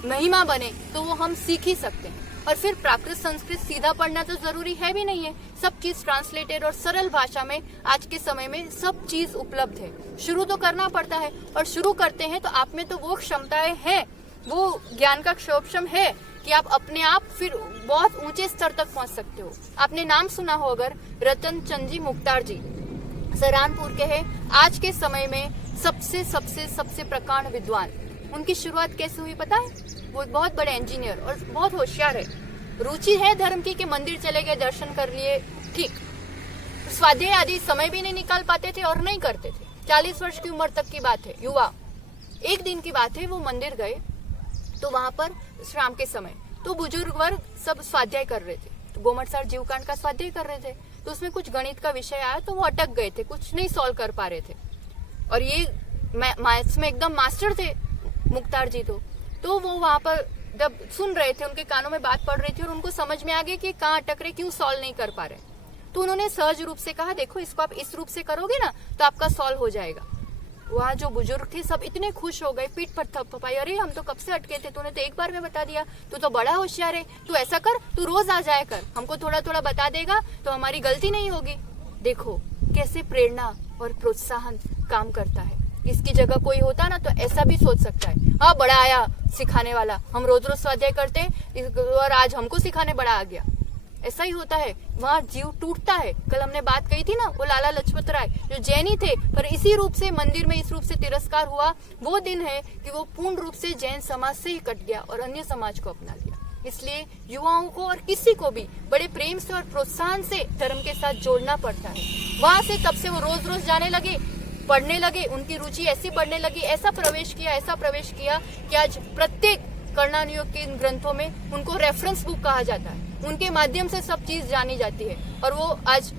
महिमा बने, तो वो हम सीख ही सकते हैं। और फिर प्राकृत संस्कृत सीधा पढ़ना तो जरूरी है भी नहीं है। सब चीज ट्रांसलेटेड और सरल भाषा में आज के समय में सब चीज उपलब्ध है। शुरू तो करना पड़ता है, और शुरू करते हैं तो आप में तो वो क्षमताएं हैं, वो ज्ञान का क्षोभम है कि आप अपने आप फिर बहुत ऊंचे स्तर तक पहुंच सकते हो। आपने नाम सुना हो अगर, रतन चंद जी मुख्तार जी, सहारनपुर के हैं। आज के समय में सबसे सबसे सबसे प्रकांड विद्वान। उनकी शुरुआत कैसे हुई पता है? वो एक बहुत बड़े इंजीनियर और बहुत होशियार है। रुचि है धर्म की कि मंदिर चले गए, दर्शन कर लिए, ठीक। स्वाध्याय आदि समय भी नहीं निकाल पाते थे और नहीं करते थे। 40 वर्ष की उम्र तक की बात है, युवा। एक दिन की बात है, वो मंदिर गए तो वहां पर शाम के समय तो बुजुर्ग वर्ग सब स्वाध्याय कर रहे थे। तो गोमट सार जीवकांड का स्वाध्याय कर रहे थे, तो उसमें कुछ गणित का विषय आया तो वो अटक गए थे, कुछ नहीं सॉल्व कर पा रहे थे। और ये मैथ्स में एकदम मास्टर थे मुख्तार जी। तो वो वहां पर जब सुन रहे थे, उनके कानों में बात पड़ रही थी और उनको समझ में आ गया कि कहाँ अटक रहे, क्यों सॉल्व नहीं कर पा रहे। तो उन्होंने सहज रूप से कहा, देखो इसको आप इस रूप से करोगे ना तो आपका सॉल्व हो जाएगा। वहाँ जो बुजुर्ग थे सब इतने खुश हो गए, पीठ पर थपथपाई, अरे हम तो कब से अटके थे, तूने तो एक बार में बता दिया, तू तो बड़ा होशियार है, तू ऐसा कर, तू रोज आ जाया कर, हमको थोड़ा थोड़ा बता देगा तो हमारी गलती नहीं होगी। देखो कैसे प्रेरणा और प्रोत्साहन काम करता है। इसकी जगह कोई होता ना तो ऐसा भी सोच सकता है, हाँ बड़ा आया सिखाने वाला, हम रोज रोज स्वाध्याय करते और आज हमको सिखाने बड़ा आ गया। ऐसा ही होता है, वहाँ जीव टूटता है। कल हमने बात कही थी ना, वो लाला लजपत राय जो जैनी थे पर इसी रूप से मंदिर में इस रूप से तिरस्कार हुआ, वो दिन है कि वो पूर्ण रूप से जैन समाज से ही कट गया और अन्य समाज को अपना लिया। इसलिए युवाओं को और किसी को भी बड़े प्रेम से और प्रोत्साहन से धर्म के साथ जोड़ना पड़ता है। वहां से तब से वो रोज रोज जाने लगे, पढ़ने लगे, उनकी रुचि ऐसी बढ़ने लगी, ऐसा प्रवेश किया कि आज प्रत्येक कर्णानुयोग के ग्रंथों में उनको रेफरेंस बुक कहा जाता है। उनके माध्यम से सब चीज जानी जाती है और वो आज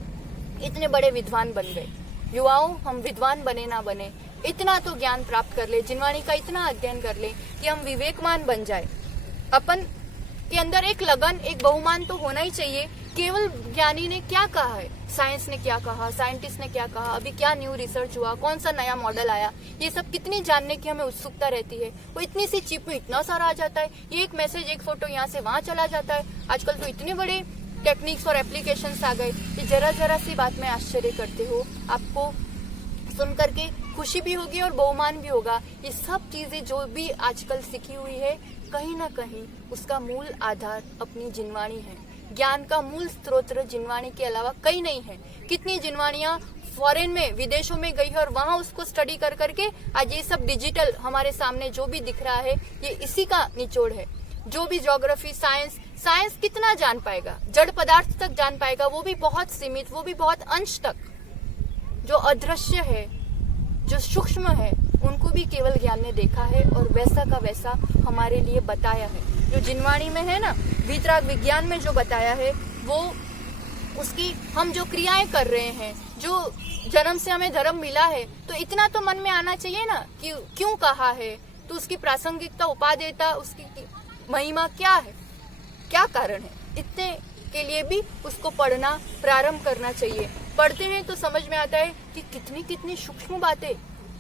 इतने बड़े विद्वान बन गए। युवाओं, हम विद्वान बने ना बने, इतना तो ज्ञान प्राप्त कर ले, जिनवाणी का इतना अध्ययन कर ले कि हम विवेकमान बन जाए। अपन के अंदर एक लगन, एक बहुमान तो होना ही चाहिए। केवल ज्ञानी ने क्या कहा है, साइंस ने क्या कहा, साइंटिस्ट ने क्या कहा, अभी क्या न्यू रिसर्च हुआ, कौन सा नया मॉडल आया, ये सब कितनी जानने की हमें उत्सुकता रहती है। वो इतनी सी चिप में इतना सारा आ जाता है, ये एक मैसेज, एक फोटो यहाँ से वहां चला जाता है। आजकल तो इतने बड़े टेक्निक्स और एप्लीकेशंस आ गए कि जरा जरा सी बात में आश्चर्य करते हो। आपको सुन करके खुशी भी होगी और बहुमान भी होगा। ये सब चीजें जो भी आजकल सीखी हुई है, कहीं ना कहीं उसका मूल आधार अपनी जिनवाणी है। ज्ञान का मूल स्रोत जिनवाणी के अलावा कहीं नहीं है। कितनी जिनवाणियां फॉरेन में, विदेशों में गई है और वहां उसको स्टडी कर करके आज ये सब डिजिटल हमारे सामने जो भी दिख रहा है, ये इसी का निचोड़ है। जो भी ज्योग्राफी, साइंस कितना जान पाएगा, जड़ पदार्थ तक जान पाएगा, वो भी बहुत सीमित, वो भी बहुत अंश तक। जो अदृश्य है, जो सूक्ष्म है, उनको भी केवल ज्ञान ने देखा है और वैसा का वैसा हमारे लिए बताया है। जो जिनवाणी में है ना, वीतराग विज्ञान में जो बताया है, वो उसकी हम जो क्रियाएं कर रहे हैं, जो जन्म से हमें धर्म मिला है, तो इतना तो मन में आना चाहिए ना कि क्यों कहा है, तो उसकी प्रासंगिकता, उपादेयता, उसकी महिमा क्या है, क्या कारण है, इतने के लिए भी उसको पढ़ना प्रारंभ करना चाहिए। पढ़ते हैं तो समझ में आता है कि कितनी कितनी सूक्ष्म बातें,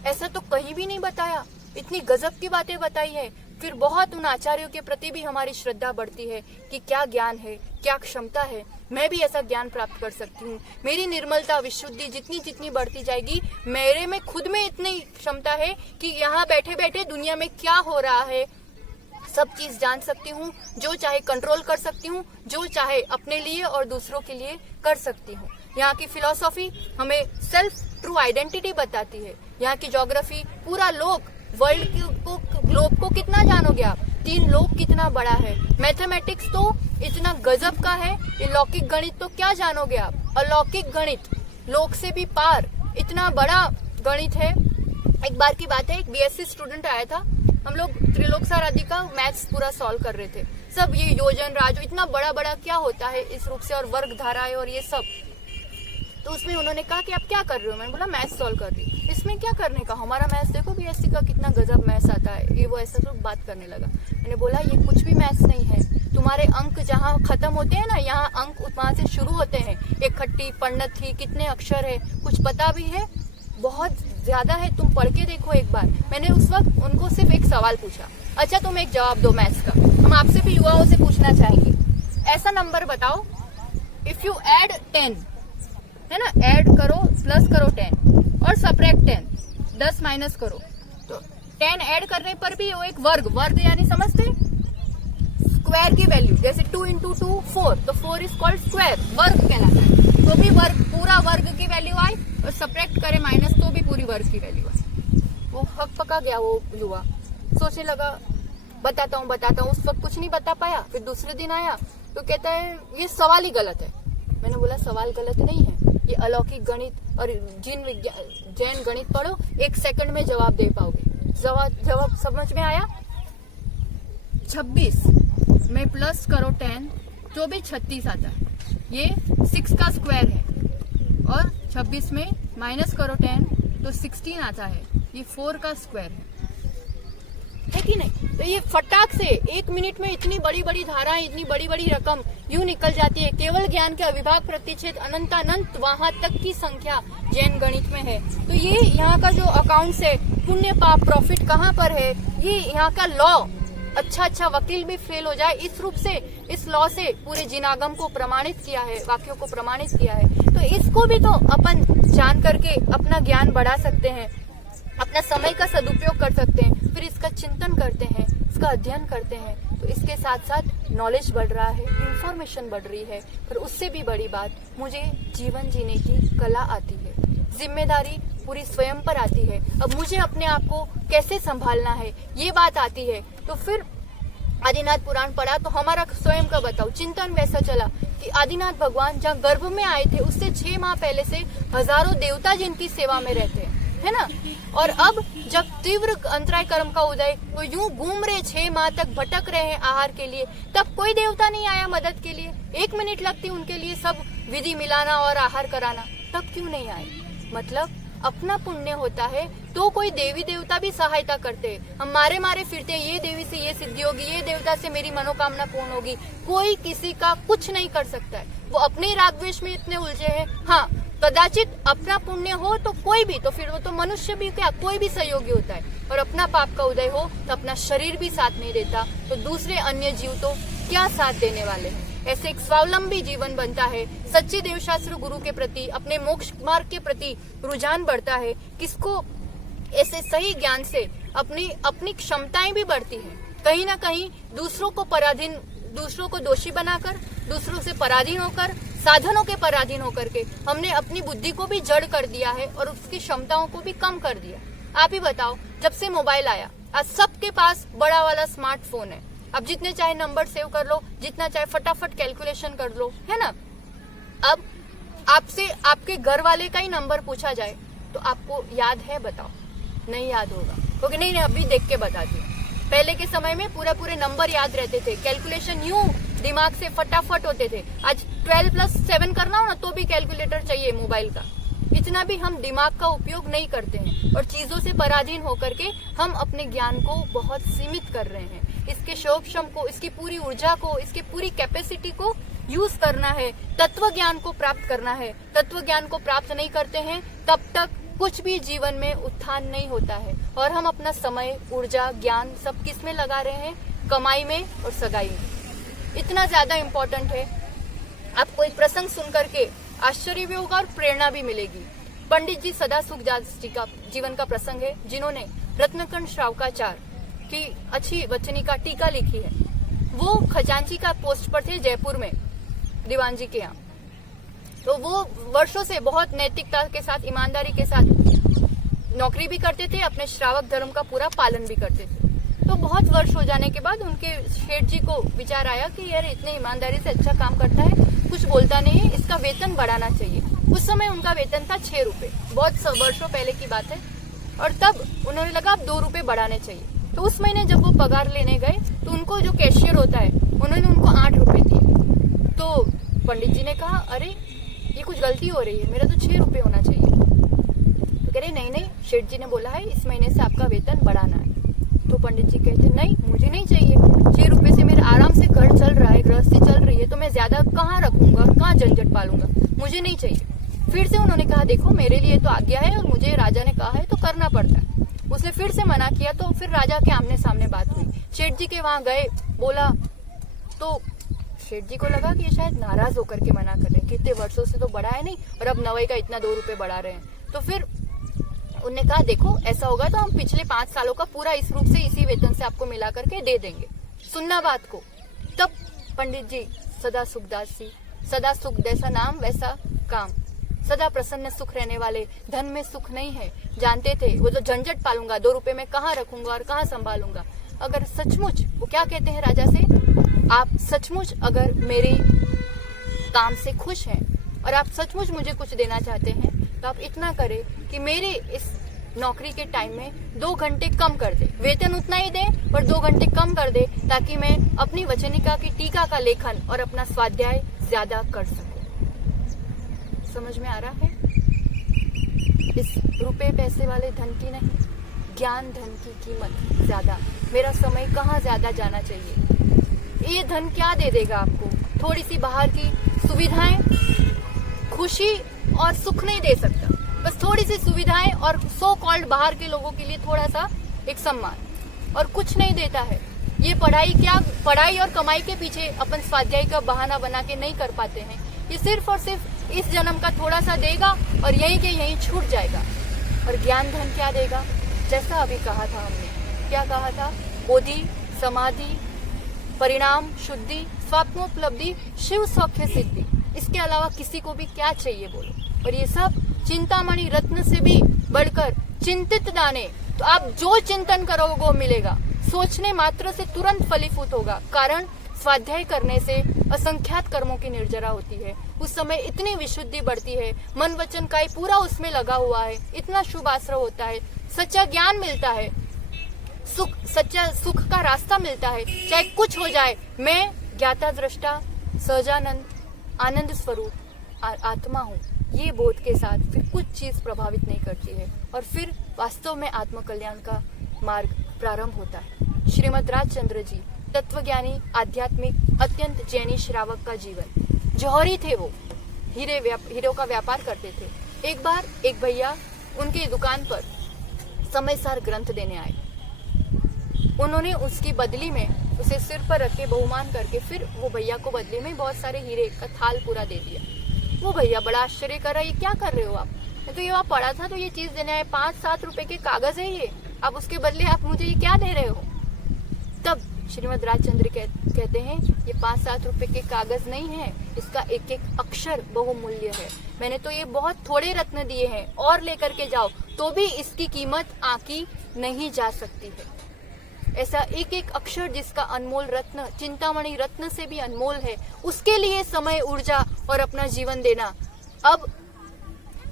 ऐसा तो कहीं भी नहीं बताया, इतनी गजब की बातें बताई है। फिर बहुत उन आचार्यों के प्रति भी हमारी श्रद्धा बढ़ती है कि क्या ज्ञान है, क्या क्षमता है, मैं भी ऐसा ज्ञान प्राप्त कर सकती हूँ। मेरी निर्मलता, विशुद्धि जितनी जितनी बढ़ती जाएगी, मेरे में खुद में इतनी क्षमता है कि यहाँ बैठे बैठे दुनिया में क्या हो रहा है सब चीज जान सकती हूँ, जो चाहे कंट्रोल कर सकती हूँ, जो चाहे अपने लिए और दूसरों के लिए कर सकती हूँ। यहाँ की फिलॉसफी हमें सेल्फ ट्रू आइडेंटिटी बताती है। यहाँ की ज्योग्राफी, पूरा लोक, वर्ल्ड को, ग्लोब को कितना जानोगे आप, 3 लोक कितना बड़ा है। मैथमेटिक्स तो इतना गजब का है, ये लौकिक गणित तो क्या जानोगे आप, अलौकिक गणित, लोक से भी पार, इतना बड़ा गणित है। एक बार की बात है, एक बीएससी स्टूडेंट आया था, हम लोग त्रिलोकसार आदि का मैथ्स पूरा सॉल्व कर रहे थे, सब ये योजन, राजो, इतना बड़ा बड़ा क्या होता है इस रूप से, और वर्ग धाराएं और ये सब। तो उसमें उन्होंने कहा कि आप क्या कर रहे हो, मैंने बोला मैथ्स सॉल्व कर रही। इसमें क्या करने का, हमारा मैथ्स देखो बीएससी का कितना गजब मैथ्स आता है, ये वो ऐसा सब बात करने लगा। मैंने बोला ये कुछ भी मैथ्स नहीं है, तुम्हारे अंक जहाँ खत्म होते हैं ना, यहाँ अंक वहां से शुरू होते हैं। एक खट्टी पन्नत थी, कितने अक्षर है, कुछ पता भी है? बहुत ज्यादा है, तुम पढ़ के देखो एक बार। मैंने उस वक्त उनको सिर्फ एक सवाल पूछा, अच्छा तुम एक जवाब दो मैथ्स का। हम आपसे भी युवाओं से पूछना चाहेंगे, ऐसा नंबर बताओ, इफ यू ऐड 10, है ना, ऐड करो प्लस करो 10 और सब्ट्रैक्ट 10, 10 माइनस करो, तो 10 ऐड करने पर भी वो एक वर्ग यानी समझते स्क्वायर की वैल्यू, जैसे 2 इंटू 2 4, तो 4 इज कॉल्ड स्क्वायर, वर्ग कहलाता है। तो भी वर्ग, पूरा वर्ग की वैल्यू आई, और सब्ट्रैक्ट करे माइनस तो भी पूरी वर्ग की वैल्यू आई। वो हक पका गया वो युवा, सोचने लगा बताता हूँ। उस वक्त कुछ नहीं बता पाया। फिर दूसरे दिन आया तो कहता है ये सवाल ही गलत है। मैंने बोला सवाल गलत नहीं है, ये अलौकिक गणित और जैन गणित पढ़ो, 1 सेकंड में जवाब दे पाओगे। जवाब समझ में आया? 26 में प्लस करो 10 तो भी 36 आता है, ये 6 का स्क्वायर है। और 26 में माइनस करो 10 तो 16 आता है, ये 4 का स्क्वायर है कि नहीं? तो ये फटाक से 1 मिनट में इतनी बड़ी बड़ी धाराएं, इतनी बड़ी बड़ी रकम यूं निकल जाती है। केवल ज्ञान के अविभाज्य प्रतिच्छेद अनंतानंत वहां तक की संख्या जैन गणित में है। तो ये यहाँ का जो अकाउंट्स है, पुण्य पाप प्रॉफिट कहाँ पर है, ये यहाँ का लॉ, अच्छा वकील भी फेल हो जाए, इस रूप से, इस लॉ से पूरे जिनागम को प्रमाणित किया है, वाक्यों को प्रमाणित किया है। तो इसको भी तो अपन जान करके अपना ज्ञान बढ़ा सकते हैं, अपना समय का सदुपयोग कर सकते हैं, फिर इसका चिंतन करते हैं, इसका अध्ययन करते हैं, तो इसके साथ साथ नॉलेज बढ़ रहा है, इंफॉर्मेशन बढ़ रही है। पर उससे भी बड़ी बात, मुझे जीवन जीने की कला आती है, जिम्मेदारी पूरी स्वयं पर आती है। अब मुझे अपने आप को कैसे संभालना है ये बात आती है। तो फिर आदिनाथ पुराण पढ़ा तो हमारा स्वयं का बताओ चिंतन वैसा चला कि आदिनाथ भगवान जहाँ गर्भ में आए थे उससे 6 माह पहले से हजारों देवता जिनकी सेवा में रहते हैं, है ना। और अब जब तीव्र अंतराय कर्म का उदय, वो यूं घूम रहे 6 माह तक भटक रहे हैं आहार के लिए, तब कोई देवता नहीं आया मदद के लिए। 1 मिनट लगती उनके लिए सब विधि मिलाना और आहार कराना, तब क्यों नहीं आए? मतलब अपना पुण्य होता है तो कोई देवी देवता भी सहायता करते हैं। हम मारे फिरते, ये देवी से ये सिद्धि होगी, ये देवता से मेरी मनोकामना पूर्ण होगी, कोई किसी का कुछ नहीं कर सकता है। वो अपने राग द्वेष में इतने उलझे हैं। हाँ, कदाचित अपना पुण्य हो तो कोई भी, तो फिर वो तो मनुष्य भी क्या, कोई भी सहयोगी होता है। और अपना पाप का उदय हो तो अपना शरीर भी साथ नहीं देता, तो दूसरे अन्य जीव तो क्या साथ देने वाले हैं। ऐसे एक स्वावलंबी जीवन बनता है, सच्चे देवशास्त्र गुरु के प्रति, अपने मोक्ष मार्ग के प्रति रुझान बढ़ता है। किसको ऐसे सही ज्ञान से अपनी क्षमताएं भी बढ़ती हैं। कहीं ना कहीं दूसरों को दोषी बनाकर, दूसरों से पराधीन होकर, साधनों के पराधीन होकर के हमने अपनी बुद्धि को भी जड़ कर दिया है और उसकी क्षमताओं को भी कम कर दिया। आप ही बताओ, जब से मोबाइल आया, आज सबके पास बड़ा वाला स्मार्टफोन है। अब जितने चाहे नंबर सेव कर लो, जितना चाहे फटाफट कैलकुलेशन कर लो, है ना। अब आपसे आपके घर वाले का ही नंबर पूछा जाए तो आपको याद है? बताओ, नहीं याद होगा, क्योंकि नहीं अभी देख के बताती हूँ। पहले के समय में पूरे नंबर याद रहते थे, कैलकुलेशन यूं दिमाग से फटाफट होते थे। आज 12+7 करना हो ना तो भी कैलकुलेटर चाहिए मोबाइल का। इतना भी हम दिमाग का उपयोग नहीं करते हैं और चीजों से पराधीन होकर के हम अपने ज्ञान को बहुत सीमित कर रहे हैं। इसके शोभशम को, इसकी पूरी ऊर्जा को, इसकी पूरी कैपेसिटी को यूज करना है, तत्व ज्ञान को प्राप्त करना है। तत्व ज्ञान को प्राप्त नहीं करते हैं तब तक कुछ भी जीवन में उत्थान नहीं होता है। और हम अपना समय, ऊर्जा, ज्ञान सब किस में लगा रहे हैं? कमाई में और सगाई में। इतना ज्यादा इम्पोर्टेंट है। आपको एक प्रसंग सुन करके आश्चर्य भी होगा और प्रेरणा भी मिलेगी। पंडित जी सदासुख दास जी का जीवन का प्रसंग है, जिन्होंने रत्नकण श्रावकाचार्य की अच्छी वचनी का टीका लिखी है। वो खजांची का पोस्ट पर थे जयपुर में, दीवान जी के यहाँ। तो वो वर्षों से बहुत नैतिकता के साथ, ईमानदारी के साथ नौकरी भी करते थे, अपने श्रावक धर्म का पूरा पालन भी करते थे। तो बहुत वर्ष हो जाने के बाद उनके शेठ जी को विचार आया कि यार इतने ईमानदारी से अच्छा काम करता है, कुछ बोलता नहीं है, इसका वेतन बढ़ाना चाहिए। उस समय उनका वेतन था 6 रुपए, बहुत वर्षों पहले की बात है। और तब उन्होंने लगा अब 2 रुपए बढ़ाने चाहिए। तो उस महीने जब वो पगार लेने गए तो उनको जो कैशियर होता है उन्होंने उनको 8 रुपए दिए। तो पंडित जी ने कहा अरे ये कुछ गलती हो रही है, मेरा तो 6 रुपए होना चाहिए। तो कह रहे नहीं, शेठ जी ने बोला है इस महीने से आपका वेतन बढ़ाना है। तो पंडित जी कहते नहीं, मुझे नहीं चाहिए। 6 रुपए से मेरे आराम से घर चल रहा है, गृहस्थी चल रही है, तो मैं ज्यादा कहाँ रखूंगा, कहाँ झंझट पालूंगा, मुझे नहीं चाहिए। फिर से उन्होंने कहा देखो मेरे लिए तो आज्ञा है और मुझे राजा ने कहा है तो करना पड़ता है। उसने फिर से मना किया तो फिर राजा के आमने सामने बात हुई। सेठ जी के वहां गए, बोला तो सेठ जी को लगा कि ये शायद नाराज होकर के मना कर रहे हैं, कितने वर्षों से तो बढ़ा है नहीं और अब नवई का इतना 2 रुपए बढ़ा रहे हैं। तो फिर उन्होंने कहा देखो ऐसा होगा तो हम पिछले 5 सालों का पूरा इस रूप से इसी वेतन से आपको मिला करके दे देंगे, सुनना बात को। तब पंडित जी सदा सुखदासी, सदा सुख जैसा नाम वैसा काम, सदा प्रसन्न सुख रहने वाले, धन में सुख नहीं है, जानते थे वो तो झंझट पालूंगा, 2 रुपए में कहाँ रखूंगा और कहाँ संभालूंगा। अगर सचमुच, वो क्या कहते हैं राजा से, आप सचमुच अगर मेरे काम से खुश हैं और आप सचमुच मुझे कुछ देना चाहते हैं तो आप इतना करें कि मेरे इस नौकरी के टाइम में 2 घंटे कम कर दे, वेतन उतना ही दे पर 2 घंटे कम कर दे, ताकि मैं अपनी वचनिका की टीका का लेखन और अपना स्वाध्याय ज्यादा कर सकूं। समझ में आ रहा है? इस रुपए पैसे वाले धन की नहीं, ज्ञान धन की कीमत ज्यादा, मेरा समय कहाँ ज्यादा जाना चाहिए। ये धन क्या दे देगा आपको? थोड़ी सी बाहर की सुविधाएं, खुशी और सुख नहीं दे सकता, बस थोड़ी सी सुविधाएं और सो कॉल्ड बाहर के लोगों के लिए थोड़ा सा एक सम्मान, और कुछ नहीं देता है। ये पढ़ाई और कमाई के पीछे अपन स्वाध्याय का बहाना बना के नहीं कर पाते हैं। ये सिर्फ और सिर्फ इस जन्म का थोड़ा सा देगा और यहीं के यहीं छूट जाएगा। और ज्ञान धन क्या देगा? जैसा अभी कहा था हमने, क्या कहा था? बोधि, समाधि, परिणाम, शुद्धि, स्वात्मोपलब्धि, शिव सौख्य सिद्धि। इसके अलावा किसी को भी क्या चाहिए बोलो? और ये सब चिंतामणि रत्न से भी बढ़कर चिंतित दाने। तो आप जो चिंतन करोगे वो मिलेगा, सोचने मात्र से तुरंत फलीभूत होगा। कारण स्वाध्याय करने से असंख्यात कर्मों की निर्जरा होती है, उस समय इतनी विशुद्धि बढ़ती है, मन वचन काई पूरा उसमें लगा हुआ है, इतना शुभ आश्रय होता है, सच्चा ज्ञान मिलता है, सच्चा सुख का रास्ता मिलता है। चाहे कुछ हो जाए, मैं ज्ञाता दृष्टा सहजानंद आनंद स्वरूप आत्मा हूँ, ये बोध के साथ फिर कुछ चीज प्रभावित नहीं करती है और फिर वास्तव में आत्मकल्याण का मार्ग प्रारंभ होता है। श्रीमद राजचंद्र जी तत्वज्ञानी, आध्यात्मिक, अत्यंत जैनी श्रावक का जीवन। जौहरी थे वो, हीरो का व्यापार करते थे। एक बार एक भैया उनकी दुकान पर समयसार ग्रंथ देने आए। उन्होंने उसकी बदली में उसे सिर पर रख के बहुमान करके फिर वो भैया को बदले में बहुत सारे हीरे का थाल पूरा दे दिया। वो भैया बड़ा आश्चर्य कर रहा है, ये क्या कर रहे हो आप? तो ये वहाँ पढ़ा था तो ये चीज देने आए, 5-7 रुपए के कागज है ये, आप उसके बदले आप मुझे ये क्या दे रहे हो? तब श्रीमद राजचंद्र कहते हैं ये 5-7 रुपए के कागज नहीं है, इसका एक एक अक्षर बहुमूल्य है। मैंने तो ये बहुत थोड़े रत्न दिए हैं, और लेकर के जाओ तो भी इसकी कीमत आंकी नहीं जा सकती है। ऐसा एक एक अक्षर जिसका अनमोल रत्न, चिंतामणि रत्न से भी अनमोल है, उसके लिए समय, ऊर्जा और अपना जीवन देना। अब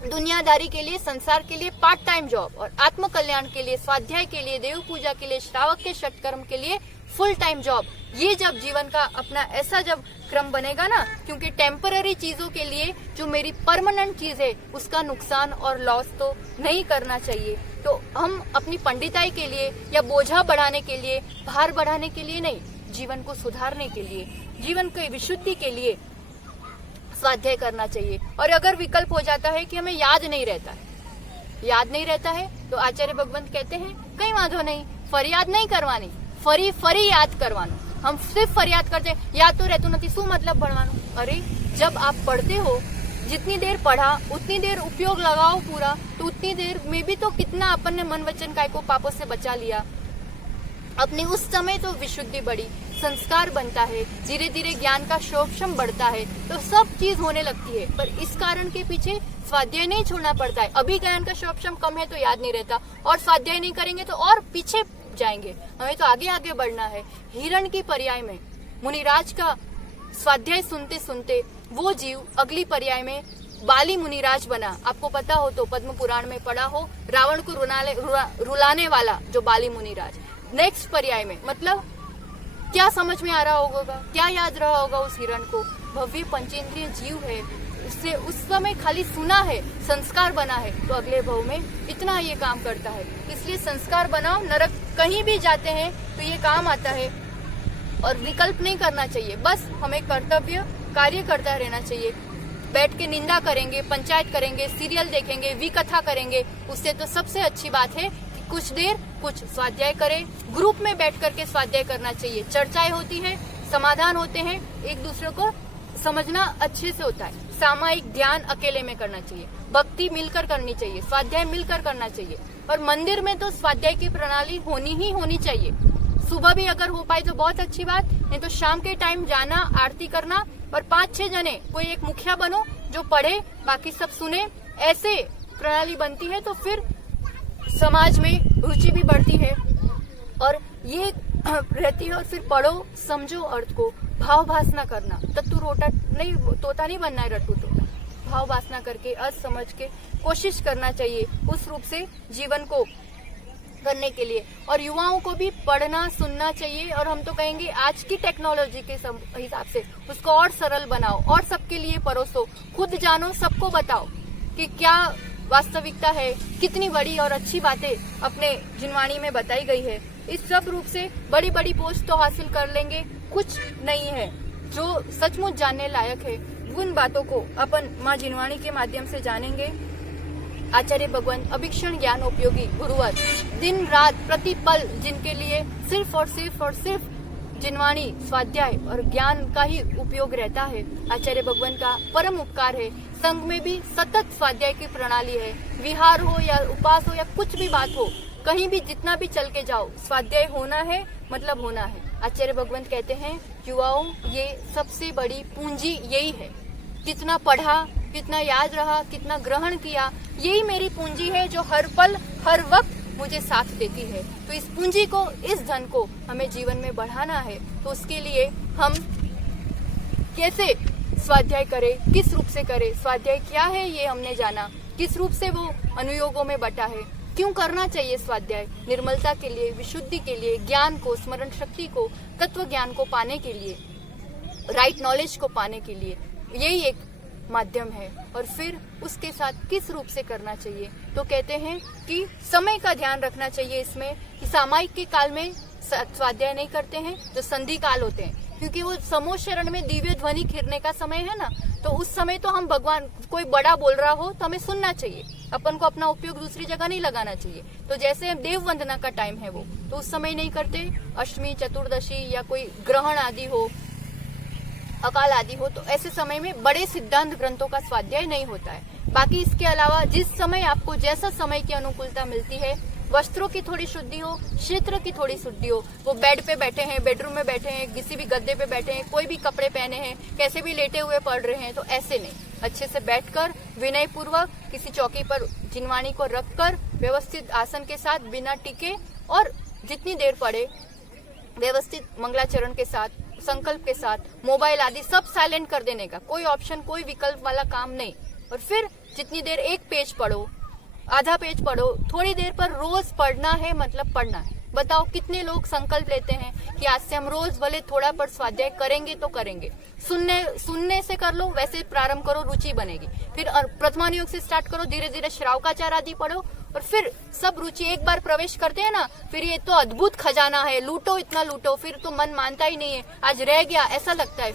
दुनियादारी के लिए, संसार के लिए पार्ट टाइम जॉब, और आत्म कल्याण के लिए, स्वाध्याय के लिए, देव पूजा के लिए, श्रावक के षटकर्म के लिए फुल टाइम जॉब। ये जब जीवन का अपना ऐसा जब क्रम बनेगा ना, क्योंकि टेम्पररी चीजों के लिए जो मेरी परमानेंट चीज है उसका नुकसान और लॉस तो नहीं करना चाहिए। तो हम अपनी पंडिताई के लिए या बोझा बढ़ाने के लिए, भार बढ़ाने के लिए नहीं, जीवन को सुधारने के लिए, जीवन की विशुद्धि के लिए स्वाध्याय करना चाहिए। और अगर विकल्प हो जाता है कि हमें याद नहीं रहता है तो आचार्य भगवंत कहते हैं कई वांधो नहीं, फरियाद नहीं करवानी, फरी याद करवानो। हम सिर्फ फरियाद करते हैं, याद तो रहतु नहीं, शू मतलब भणवानो। अरे जब आप पढ़ते हो, जितनी देर पढ़ा उतनी देर उपयोग लगाओ पूरा, तो उतनी देर में भी तो कितना अपन ने मन वचन काय को पापों से बचा लिया। अपने उस समय तो विशुद्धि बढ़ी, संस्कार बनता है, धीरे धीरे ज्ञान का शोभशम बढ़ता है, तो सब चीज होने लगती है। पर इस कारण के पीछे स्वाध्याय नहीं छोड़ना पड़ता है। अभी ज्ञान का शोभशम कम है तो याद नहीं रहता, और स्वाध्याय नहीं करेंगे तो और पीछे जाएंगे, हमें तो आगे बढ़ना है। हिरण की पर्याय में मुनिराज का स्वाध्याय सुनते सुनते वो जीव अगली पर्याय में बाली मुनिराज बना। आपको पता हो तो पद्म पुराण में पढ़ा हो, रावण को रुलाने वाला जो बाली मुनिराज। नेक्स्ट पर्याय में मतलब क्या समझ में आ रहा होगा, क्या याद रहा होगा उस हिरण को? भव्य पंचेंद्रिय जीव है, उससे उस समय खाली सुना है, संस्कार बना है, तो अगले भाव में इतना ये काम करता है। इसलिए संस्कार बनाओ, नरक कहीं भी जाते हैं तो ये काम आता है। और विकल्प नहीं करना चाहिए, बस हमें कर्तव्य कार्य करता रहना चाहिए। बैठ के निंदा करेंगे, पंचायत करेंगे, सीरियल देखेंगे, विकथा करेंगे, उससे तो सबसे अच्छी बात है कि कुछ देर कुछ स्वाध्याय करें। ग्रुप में बैठ करके स्वाध्याय करना चाहिए, चर्चाएं होती है, समाधान होते हैं, एक दूसरे को समझना अच्छे से होता है। सामायिक ध्यान अकेले में करना चाहिए, भक्ति मिलकर करनी चाहिए, स्वाध्याय मिलकर करना चाहिए। और मंदिर में तो स्वाध्याय की प्रणाली होनी ही होनी चाहिए। सुबह भी अगर हो पाए तो बहुत अच्छी बात, नहीं तो शाम के टाइम जाना, आरती करना, और 5-6 जने कोई एक मुखिया बनो जो पढ़े, बाकी सब सुने, ऐसे प्रणाली बनती है तो फिर समाज में रुचि भी बढ़ती है और ये रहती है। और फिर पढ़ो, समझो अर्थ को, भाव भासना करना, तत्तु रोटा नहीं, तोता नहीं बनना है, रट्टू तोता। भाव भासना करके अर्थ समझ के कोशिश करना चाहिए उस रूप से जीवन को करने के लिए। और युवाओं को भी पढ़ना सुनना चाहिए। और हम तो कहेंगे आज की टेक्नोलॉजी के हिसाब से उसको और सरल बनाओ और सबके लिए परोसो, खुद जानो, सबको बताओ कि क्या वास्तविकता है, कितनी बड़ी और अच्छी बातें अपने जिनवाणी में बताई गई है। इस सब रूप से बड़ी बड़ी पोस्ट तो हासिल कर लेंगे, कुछ नहीं है जो सचमुच जानने लायक है। उन बातों को अपन माँ जिनवाणी के माध्यम से जानेंगे। आचार्य भगवंत अभिक्षण ज्ञान उपयोगी गुरुवर दिन रात प्रतिपल जिनके लिए सिर्फ और सिर्फ जिनवाणी स्वाध्याय और ज्ञान का ही उपयोग रहता है, आचार्य भगवंत का परम उपकार है। संघ में भी सतत स्वाध्याय की प्रणाली है। विहार हो या उपास हो या कुछ भी बात हो, कहीं भी जितना भी चल के जाओ, स्वाध्याय होना है, मतलब होना है। आचार्य भगवंत कहते हैं युवाओं, ये सबसे बड़ी पूंजी यही है। कितना पढ़ा, कितना याद रहा, कितना ग्रहण किया, यही मेरी पूंजी है जो हर पल हर वक्त मुझे साथ देती है। तो इस पूंजी को, इस धन को हमें जीवन में बढ़ाना है। तो उसके लिए हम कैसे स्वाध्याय करें, किस रूप से करें, स्वाध्याय क्या है ये हमने जाना, किस रूप से वो अनुयोगों में बटा है, क्यों करना चाहिए स्वाध्याय, निर्मलता के लिए, विशुद्धि के लिए, ज्ञान को, स्मरण शक्ति को, तत्व ज्ञान को पाने के लिए, राइट नॉलेज को पाने के लिए, यही एक माध्यम है। और फिर उसके साथ किस रूप से करना चाहिए, तो कहते हैं कि समय का ध्यान रखना चाहिए इसमें, कि सामायिक के काल में स्वाध्याय नहीं करते हैं, जो संधि काल होते हैं, क्योंकि वो समूह शरण में दिव्य ध्वनि खिरने का समय है ना, तो उस समय तो हम भगवान, कोई बड़ा बोल रहा हो तो हमें सुनना चाहिए, अपन को अपना उपयोग दूसरी जगह नहीं लगाना चाहिए। तो जैसे देव वंदना का टाइम है वो, तो उस समय नहीं करते, अष्टमी, चतुर्दशी या कोई ग्रहण आदि हो, अकाल आदि हो, तो ऐसे समय में बड़े सिद्धांत ग्रंथों का स्वाध्याय नहीं होता है। बाकी इसके अलावा जिस समय आपको जैसा समय की अनुकूलता मिलती है, वस्त्रों की थोड़ी शुद्धि हो, क्षेत्र की थोड़ी शुद्धि हो, वो बेड पे बैठे हैं, बेडरूम में बैठे हैं, किसी भी गद्दे पे बैठे हैं, कोई भी कपड़े पहने हैं, कैसे भी लेटे हुए पढ़ रहे हैं, तो ऐसे नहीं, अच्छे से बैठकर विनय पूर्वक किसी चौकी पर जिनवाणी को रखकर व्यवस्थित आसन के साथ बिना टिके, और जितनी देर पढ़े व्यवस्थित मंगलाचरण के साथ, संकल्प के साथ, मोबाइल आदि सब साइलेंट कर देने का, कोई ऑप्शन, कोई विकल्प वाला काम नहीं। और फिर जितनी देर एक पेज पढ़ो, आधा पेज पढ़ो, थोड़ी देर पर रोज पढ़ना है, मतलब पढ़ना है। बताओ कितने लोग संकल्प लेते हैं कि आज से हम रोज भले थोड़ा पर स्वाध्याय करेंगे तो करेंगे। सुनने से कर लो, वैसे प्रारंभ करो, रुचि बनेगी। फिर प्रथमानुयोग से स्टार्ट करो, धीरे धीरे श्रावकाचार आदि पढ़ो, और फिर सब रुचि एक बार प्रवेश करते हैं ना, फिर ये तो अद्भुत खजाना है, लूटो, इतना लूटो, फिर तो मन मानता ही नहीं है, आज रह गया ऐसा लगता है,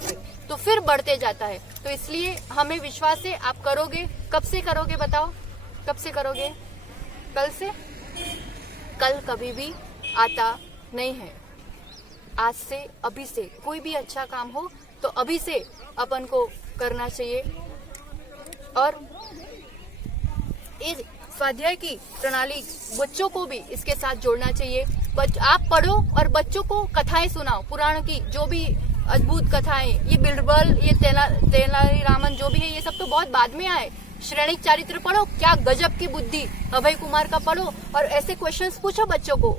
फिर बढ़ते जाता है। तो इसलिए हमें विश्वास है आप करोगे। कब से करोगे बताओ, कब से करोगे? कल से? कल कभी भी आता नहीं है। आज से, अभी से कोई भी अच्छा काम हो तो अभी से अपन को करना चाहिए। और इस स्वाध्याय की प्रणाली बच्चों को भी इसके साथ जोड़ना चाहिए। आप पढ़ो और बच्चों को कथाएं सुनाओ, पुराण की जो भी अद्भुत कथाएं, ये बिरबल, ये तेनालीरामन जो भी है, ये सब तो बहुत बाद में आए। श्रेणिक चारित्र पढ़ो, क्या गजब की बुद्धि, अभय कुमार का पढ़ो, और ऐसे क्वेश्चंस पूछो बच्चों को,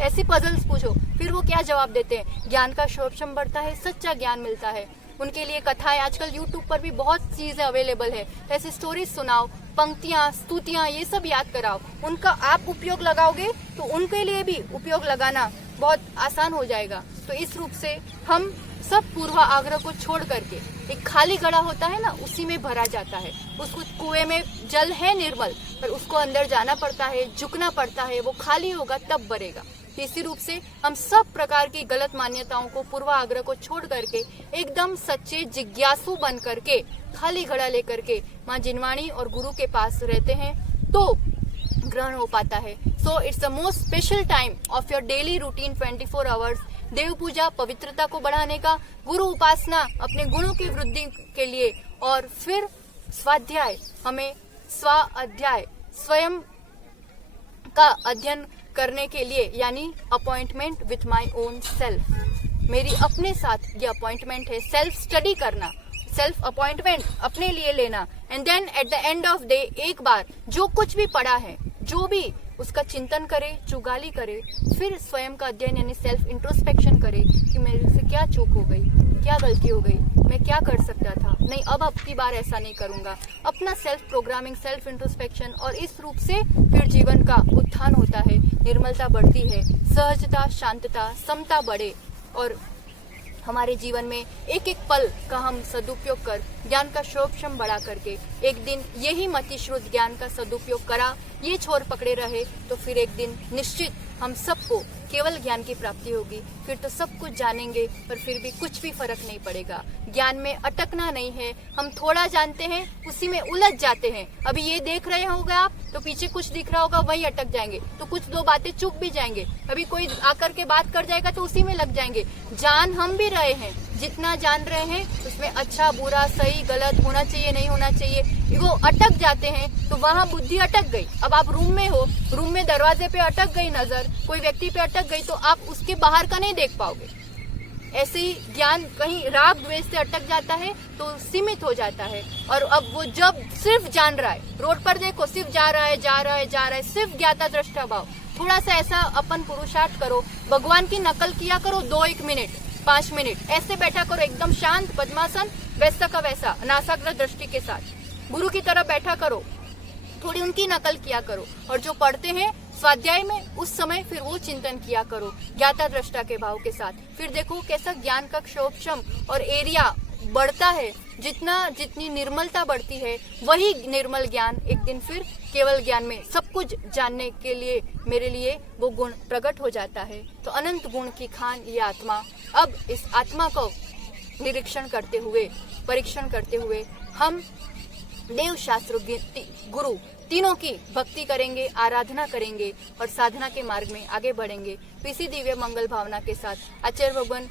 ऐसी पजल्स पूछो, फिर वो क्या जवाब देते हैं। ज्ञान का शोषण बढ़ता है, सच्चा ज्ञान मिलता है। उनके लिए कथाएं आजकल YouTube पर भी बहुत चीजें अवेलेबल है, ऐसी स्टोरीज सुनाओ, पंक्तियां, स्तुतियां, ये सब याद कराओ। उनका आप उपयोग लगाओगे तो उनके लिए भी उपयोग लगाना बहुत आसान हो जाएगा। तो इस रूप से हम सब पूर्व आग्रह को छोड़ करके एक खाली घड़ा होता है ना, उसी में भरा जाता है। उसको कुएं में जल है निर्मल, पर उसको अंदर जाना पड़ता है, झुकना पड़ता है, वो खाली होगा तब भरेगा। इसी रूप से हम सब प्रकार की गलत मान्यताओं को, पूर्वाग्रह को छोड़ करके एकदम सच्चे जिज्ञासु बन करके खाली घड़ा लेकर के माँ जिनवाणी और गुरु के पास रहते हैं तो ग्रहण हो पाता है। So it's the most special time of your daily routine 24 hours. देव पूजा पवित्रता को बढ़ाने का, गुरु उपासना अपने गुणों की वृद्धि के लिए, और फिर स्वाध्याय, हमें स्वाध्याय स्वयं का अध्ययन करने के लिए, यानी appointment with my own self. मेरी अपने साथ ये अपॉइंटमेंट है, सेल्फ स्टडी करना, सेल्फ अपॉइंटमेंट अपने लिए लेना। And then at the end of day एक बार जो कुछ भी पढ़ा है, जो भी उसका चिंतन करे, चुगाली करे, फिर स्वयं का अध्ययन यानी सेल्फ इंट्रोस्पेक्शन करे कि मेरे से क्या चूक हो गई, क्या गलती हो गई, मैं क्या कर सकता था, नहीं अब की बार ऐसा नहीं करूंगा। अपना सेल्फ प्रोग्रामिंग, सेल्फ इंट्रोस्पेक्शन, और इस रूप से फिर जीवन का उत्थान होता है, निर्मलता बढ़ती है, सहजता, शांतता, समता बढ़े, और हमारे जीवन में एक एक पल का हम सदुपयोग कर ज्ञान का शोभशम बढ़ा करके एक दिन यही मतिश्रुत ज्ञान का सदुपयोग करा, ये छोर पकड़े रहे, तो फिर एक दिन निश्चित हम सबको केवल ज्ञान की प्राप्ति होगी। फिर तो सब कुछ जानेंगे, पर फिर भी कुछ भी फर्क नहीं पड़ेगा। ज्ञान में अटकना नहीं है, हम थोड़ा जानते हैं उसी में उलझ जाते हैं। अभी ये देख रहे होंगे आप, तो पीछे कुछ दिख रहा होगा, वहीं अटक जाएंगे, तो कुछ दो बातें चूक भी जाएंगे। अभी कोई आकर के बात कर जाएगा तो उसी में लग जाएंगे। जान हम भी रहे हैं, जितना जान रहे हैं उसमें अच्छा बुरा सही गलत होना चाहिए नहीं होना चाहिए, वो अटक जाते हैं, तो वहाँ बुद्धि अटक गई। अब आप रूम में हो, रूम में दरवाजे पे अटक गई नजर, कोई व्यक्ति पे अटक गई, तो आप उसके बाहर का नहीं देख पाओगे। ऐसे ही ज्ञान कहीं राग द्वेष से अटक जाता है तो सीमित हो जाता है। और अब वो जब सिर्फ जान रहा है, रोड पर देखो सिर्फ जा रहा है, सिर्फ ज्ञाता दृष्टा भाव। थोड़ा सा ऐसा अपन पुरुषार्थ करो, भगवान की नकल किया करो, 2-1 मिनट 5 मिनट ऐसे बैठा करो, एकदम शांत पद्मासन, वैसा का वैसा नासाग्र दृष्टि के साथ गुरु की तरह बैठा करो, थोड़ी उनकी नकल किया करो। और जो पढ़ते हैं स्वाध्याय में, उस समय फिर वो चिंतन किया करो ज्ञाता दृष्टा के भाव के साथ। फिर देखो कैसा ज्ञान का क्षोभशम और एरिया बढ़ता है। जितनी निर्मलता बढ़ती है, वही निर्मल ज्ञान एक दिन फिर केवल ज्ञान में सब कुछ जानने के लिए मेरे लिए वो गुण प्रकट हो जाता है। तो अनंत गुण की खान ये आत्मा, अब इस आत्मा को निरीक्षण करते हुए, परीक्षण करते हुए हम देव शास्त्र गुरु तीनों की भक्ति करेंगे, आराधना करेंगे और साधना के मार्ग में आगे बढ़ेंगे। तो इसी दिव्य मंगल भावना के साथ आचार्य भगवान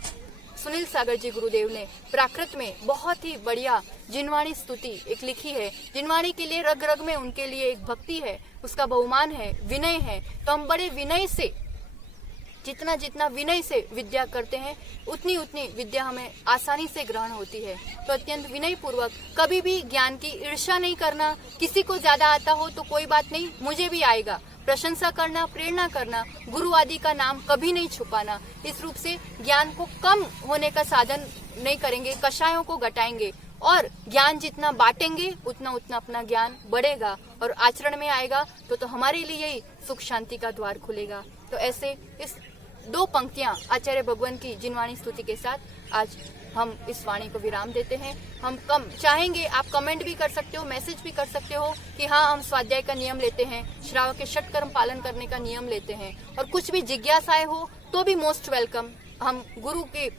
सुनील सागर जी गुरुदेव ने प्राकृत में बहुत ही बढ़िया जिनवाणी स्तुति एक लिखी है। जिनवाणी के लिए रग रग में उनके लिए एक भक्ति है, उसका बहुमान है, विनय है। तो हम बड़े विनय से, जितना विनय से विद्या करते हैं, उतनी विद्या हमें आसानी से ग्रहण होती है। तो अत्यंत विनय पूर्वक कभी भी ज्ञान की ईर्ष्या नहीं करना। किसी को ज्यादा आता हो तो कोई बात नहीं, मुझे भी आएगा। प्रशंसा करना, प्रेरणा करना, गुरु आदि का नाम कभी नहीं छुपाना। इस रूप से ज्ञान को कम होने का साधन नहीं करेंगे, कषायों को घटाएंगे और ज्ञान जितना बांटेंगे उतना अपना ज्ञान बढ़ेगा और आचरण में आएगा तो हमारे लिए ही सुख शांति का द्वार खुलेगा। तो ऐसे इस 2 पंक्तियां आचार्य भगवान की जिनवाणी स्तुति के साथ आज हम इस वाणी को विराम देते हैं। हम चाहेंगे, आप कमेंट भी कर सकते हो, मैसेज भी कर सकते हो कि हाँ हम स्वाध्याय का नियम लेते हैं, श्राव के षट कर्म पालन करने का नियम लेते हैं, और कुछ भी जिज्ञासाएं हो तो भी मोस्ट वेलकम। हम गुरु के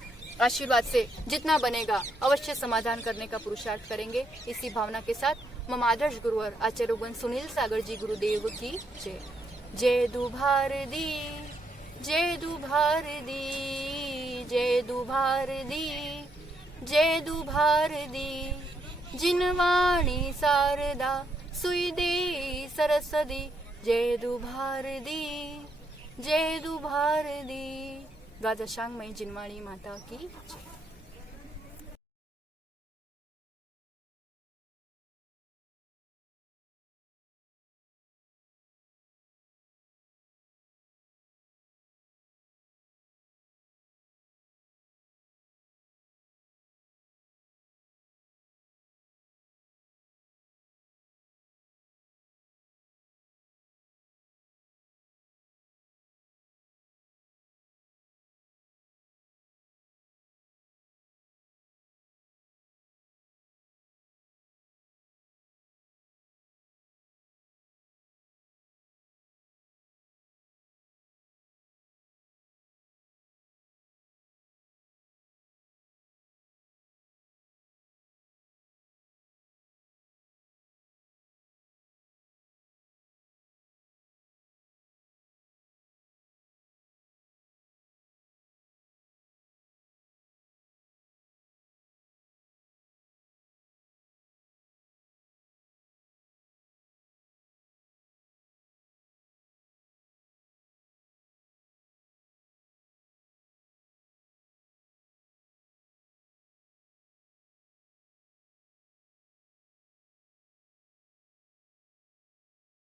आशीर्वाद से जितना बनेगा अवश्य समाधान करने का पुरुषार्थ करेंगे। इसी भावना के साथ मम आदर्श गुरुवर आचार्य भगवान सुनील सागर जी गुरुदेव की जय। जय दुभार दी, जय दुभार दी, जय दुभार दी, जय दुभार दी, जिनवाणी शारदा सुई दे सरस्वती। जय दुभार दी, जय दुभार दी। गाजा शांग में जिनवाणी माता की जय।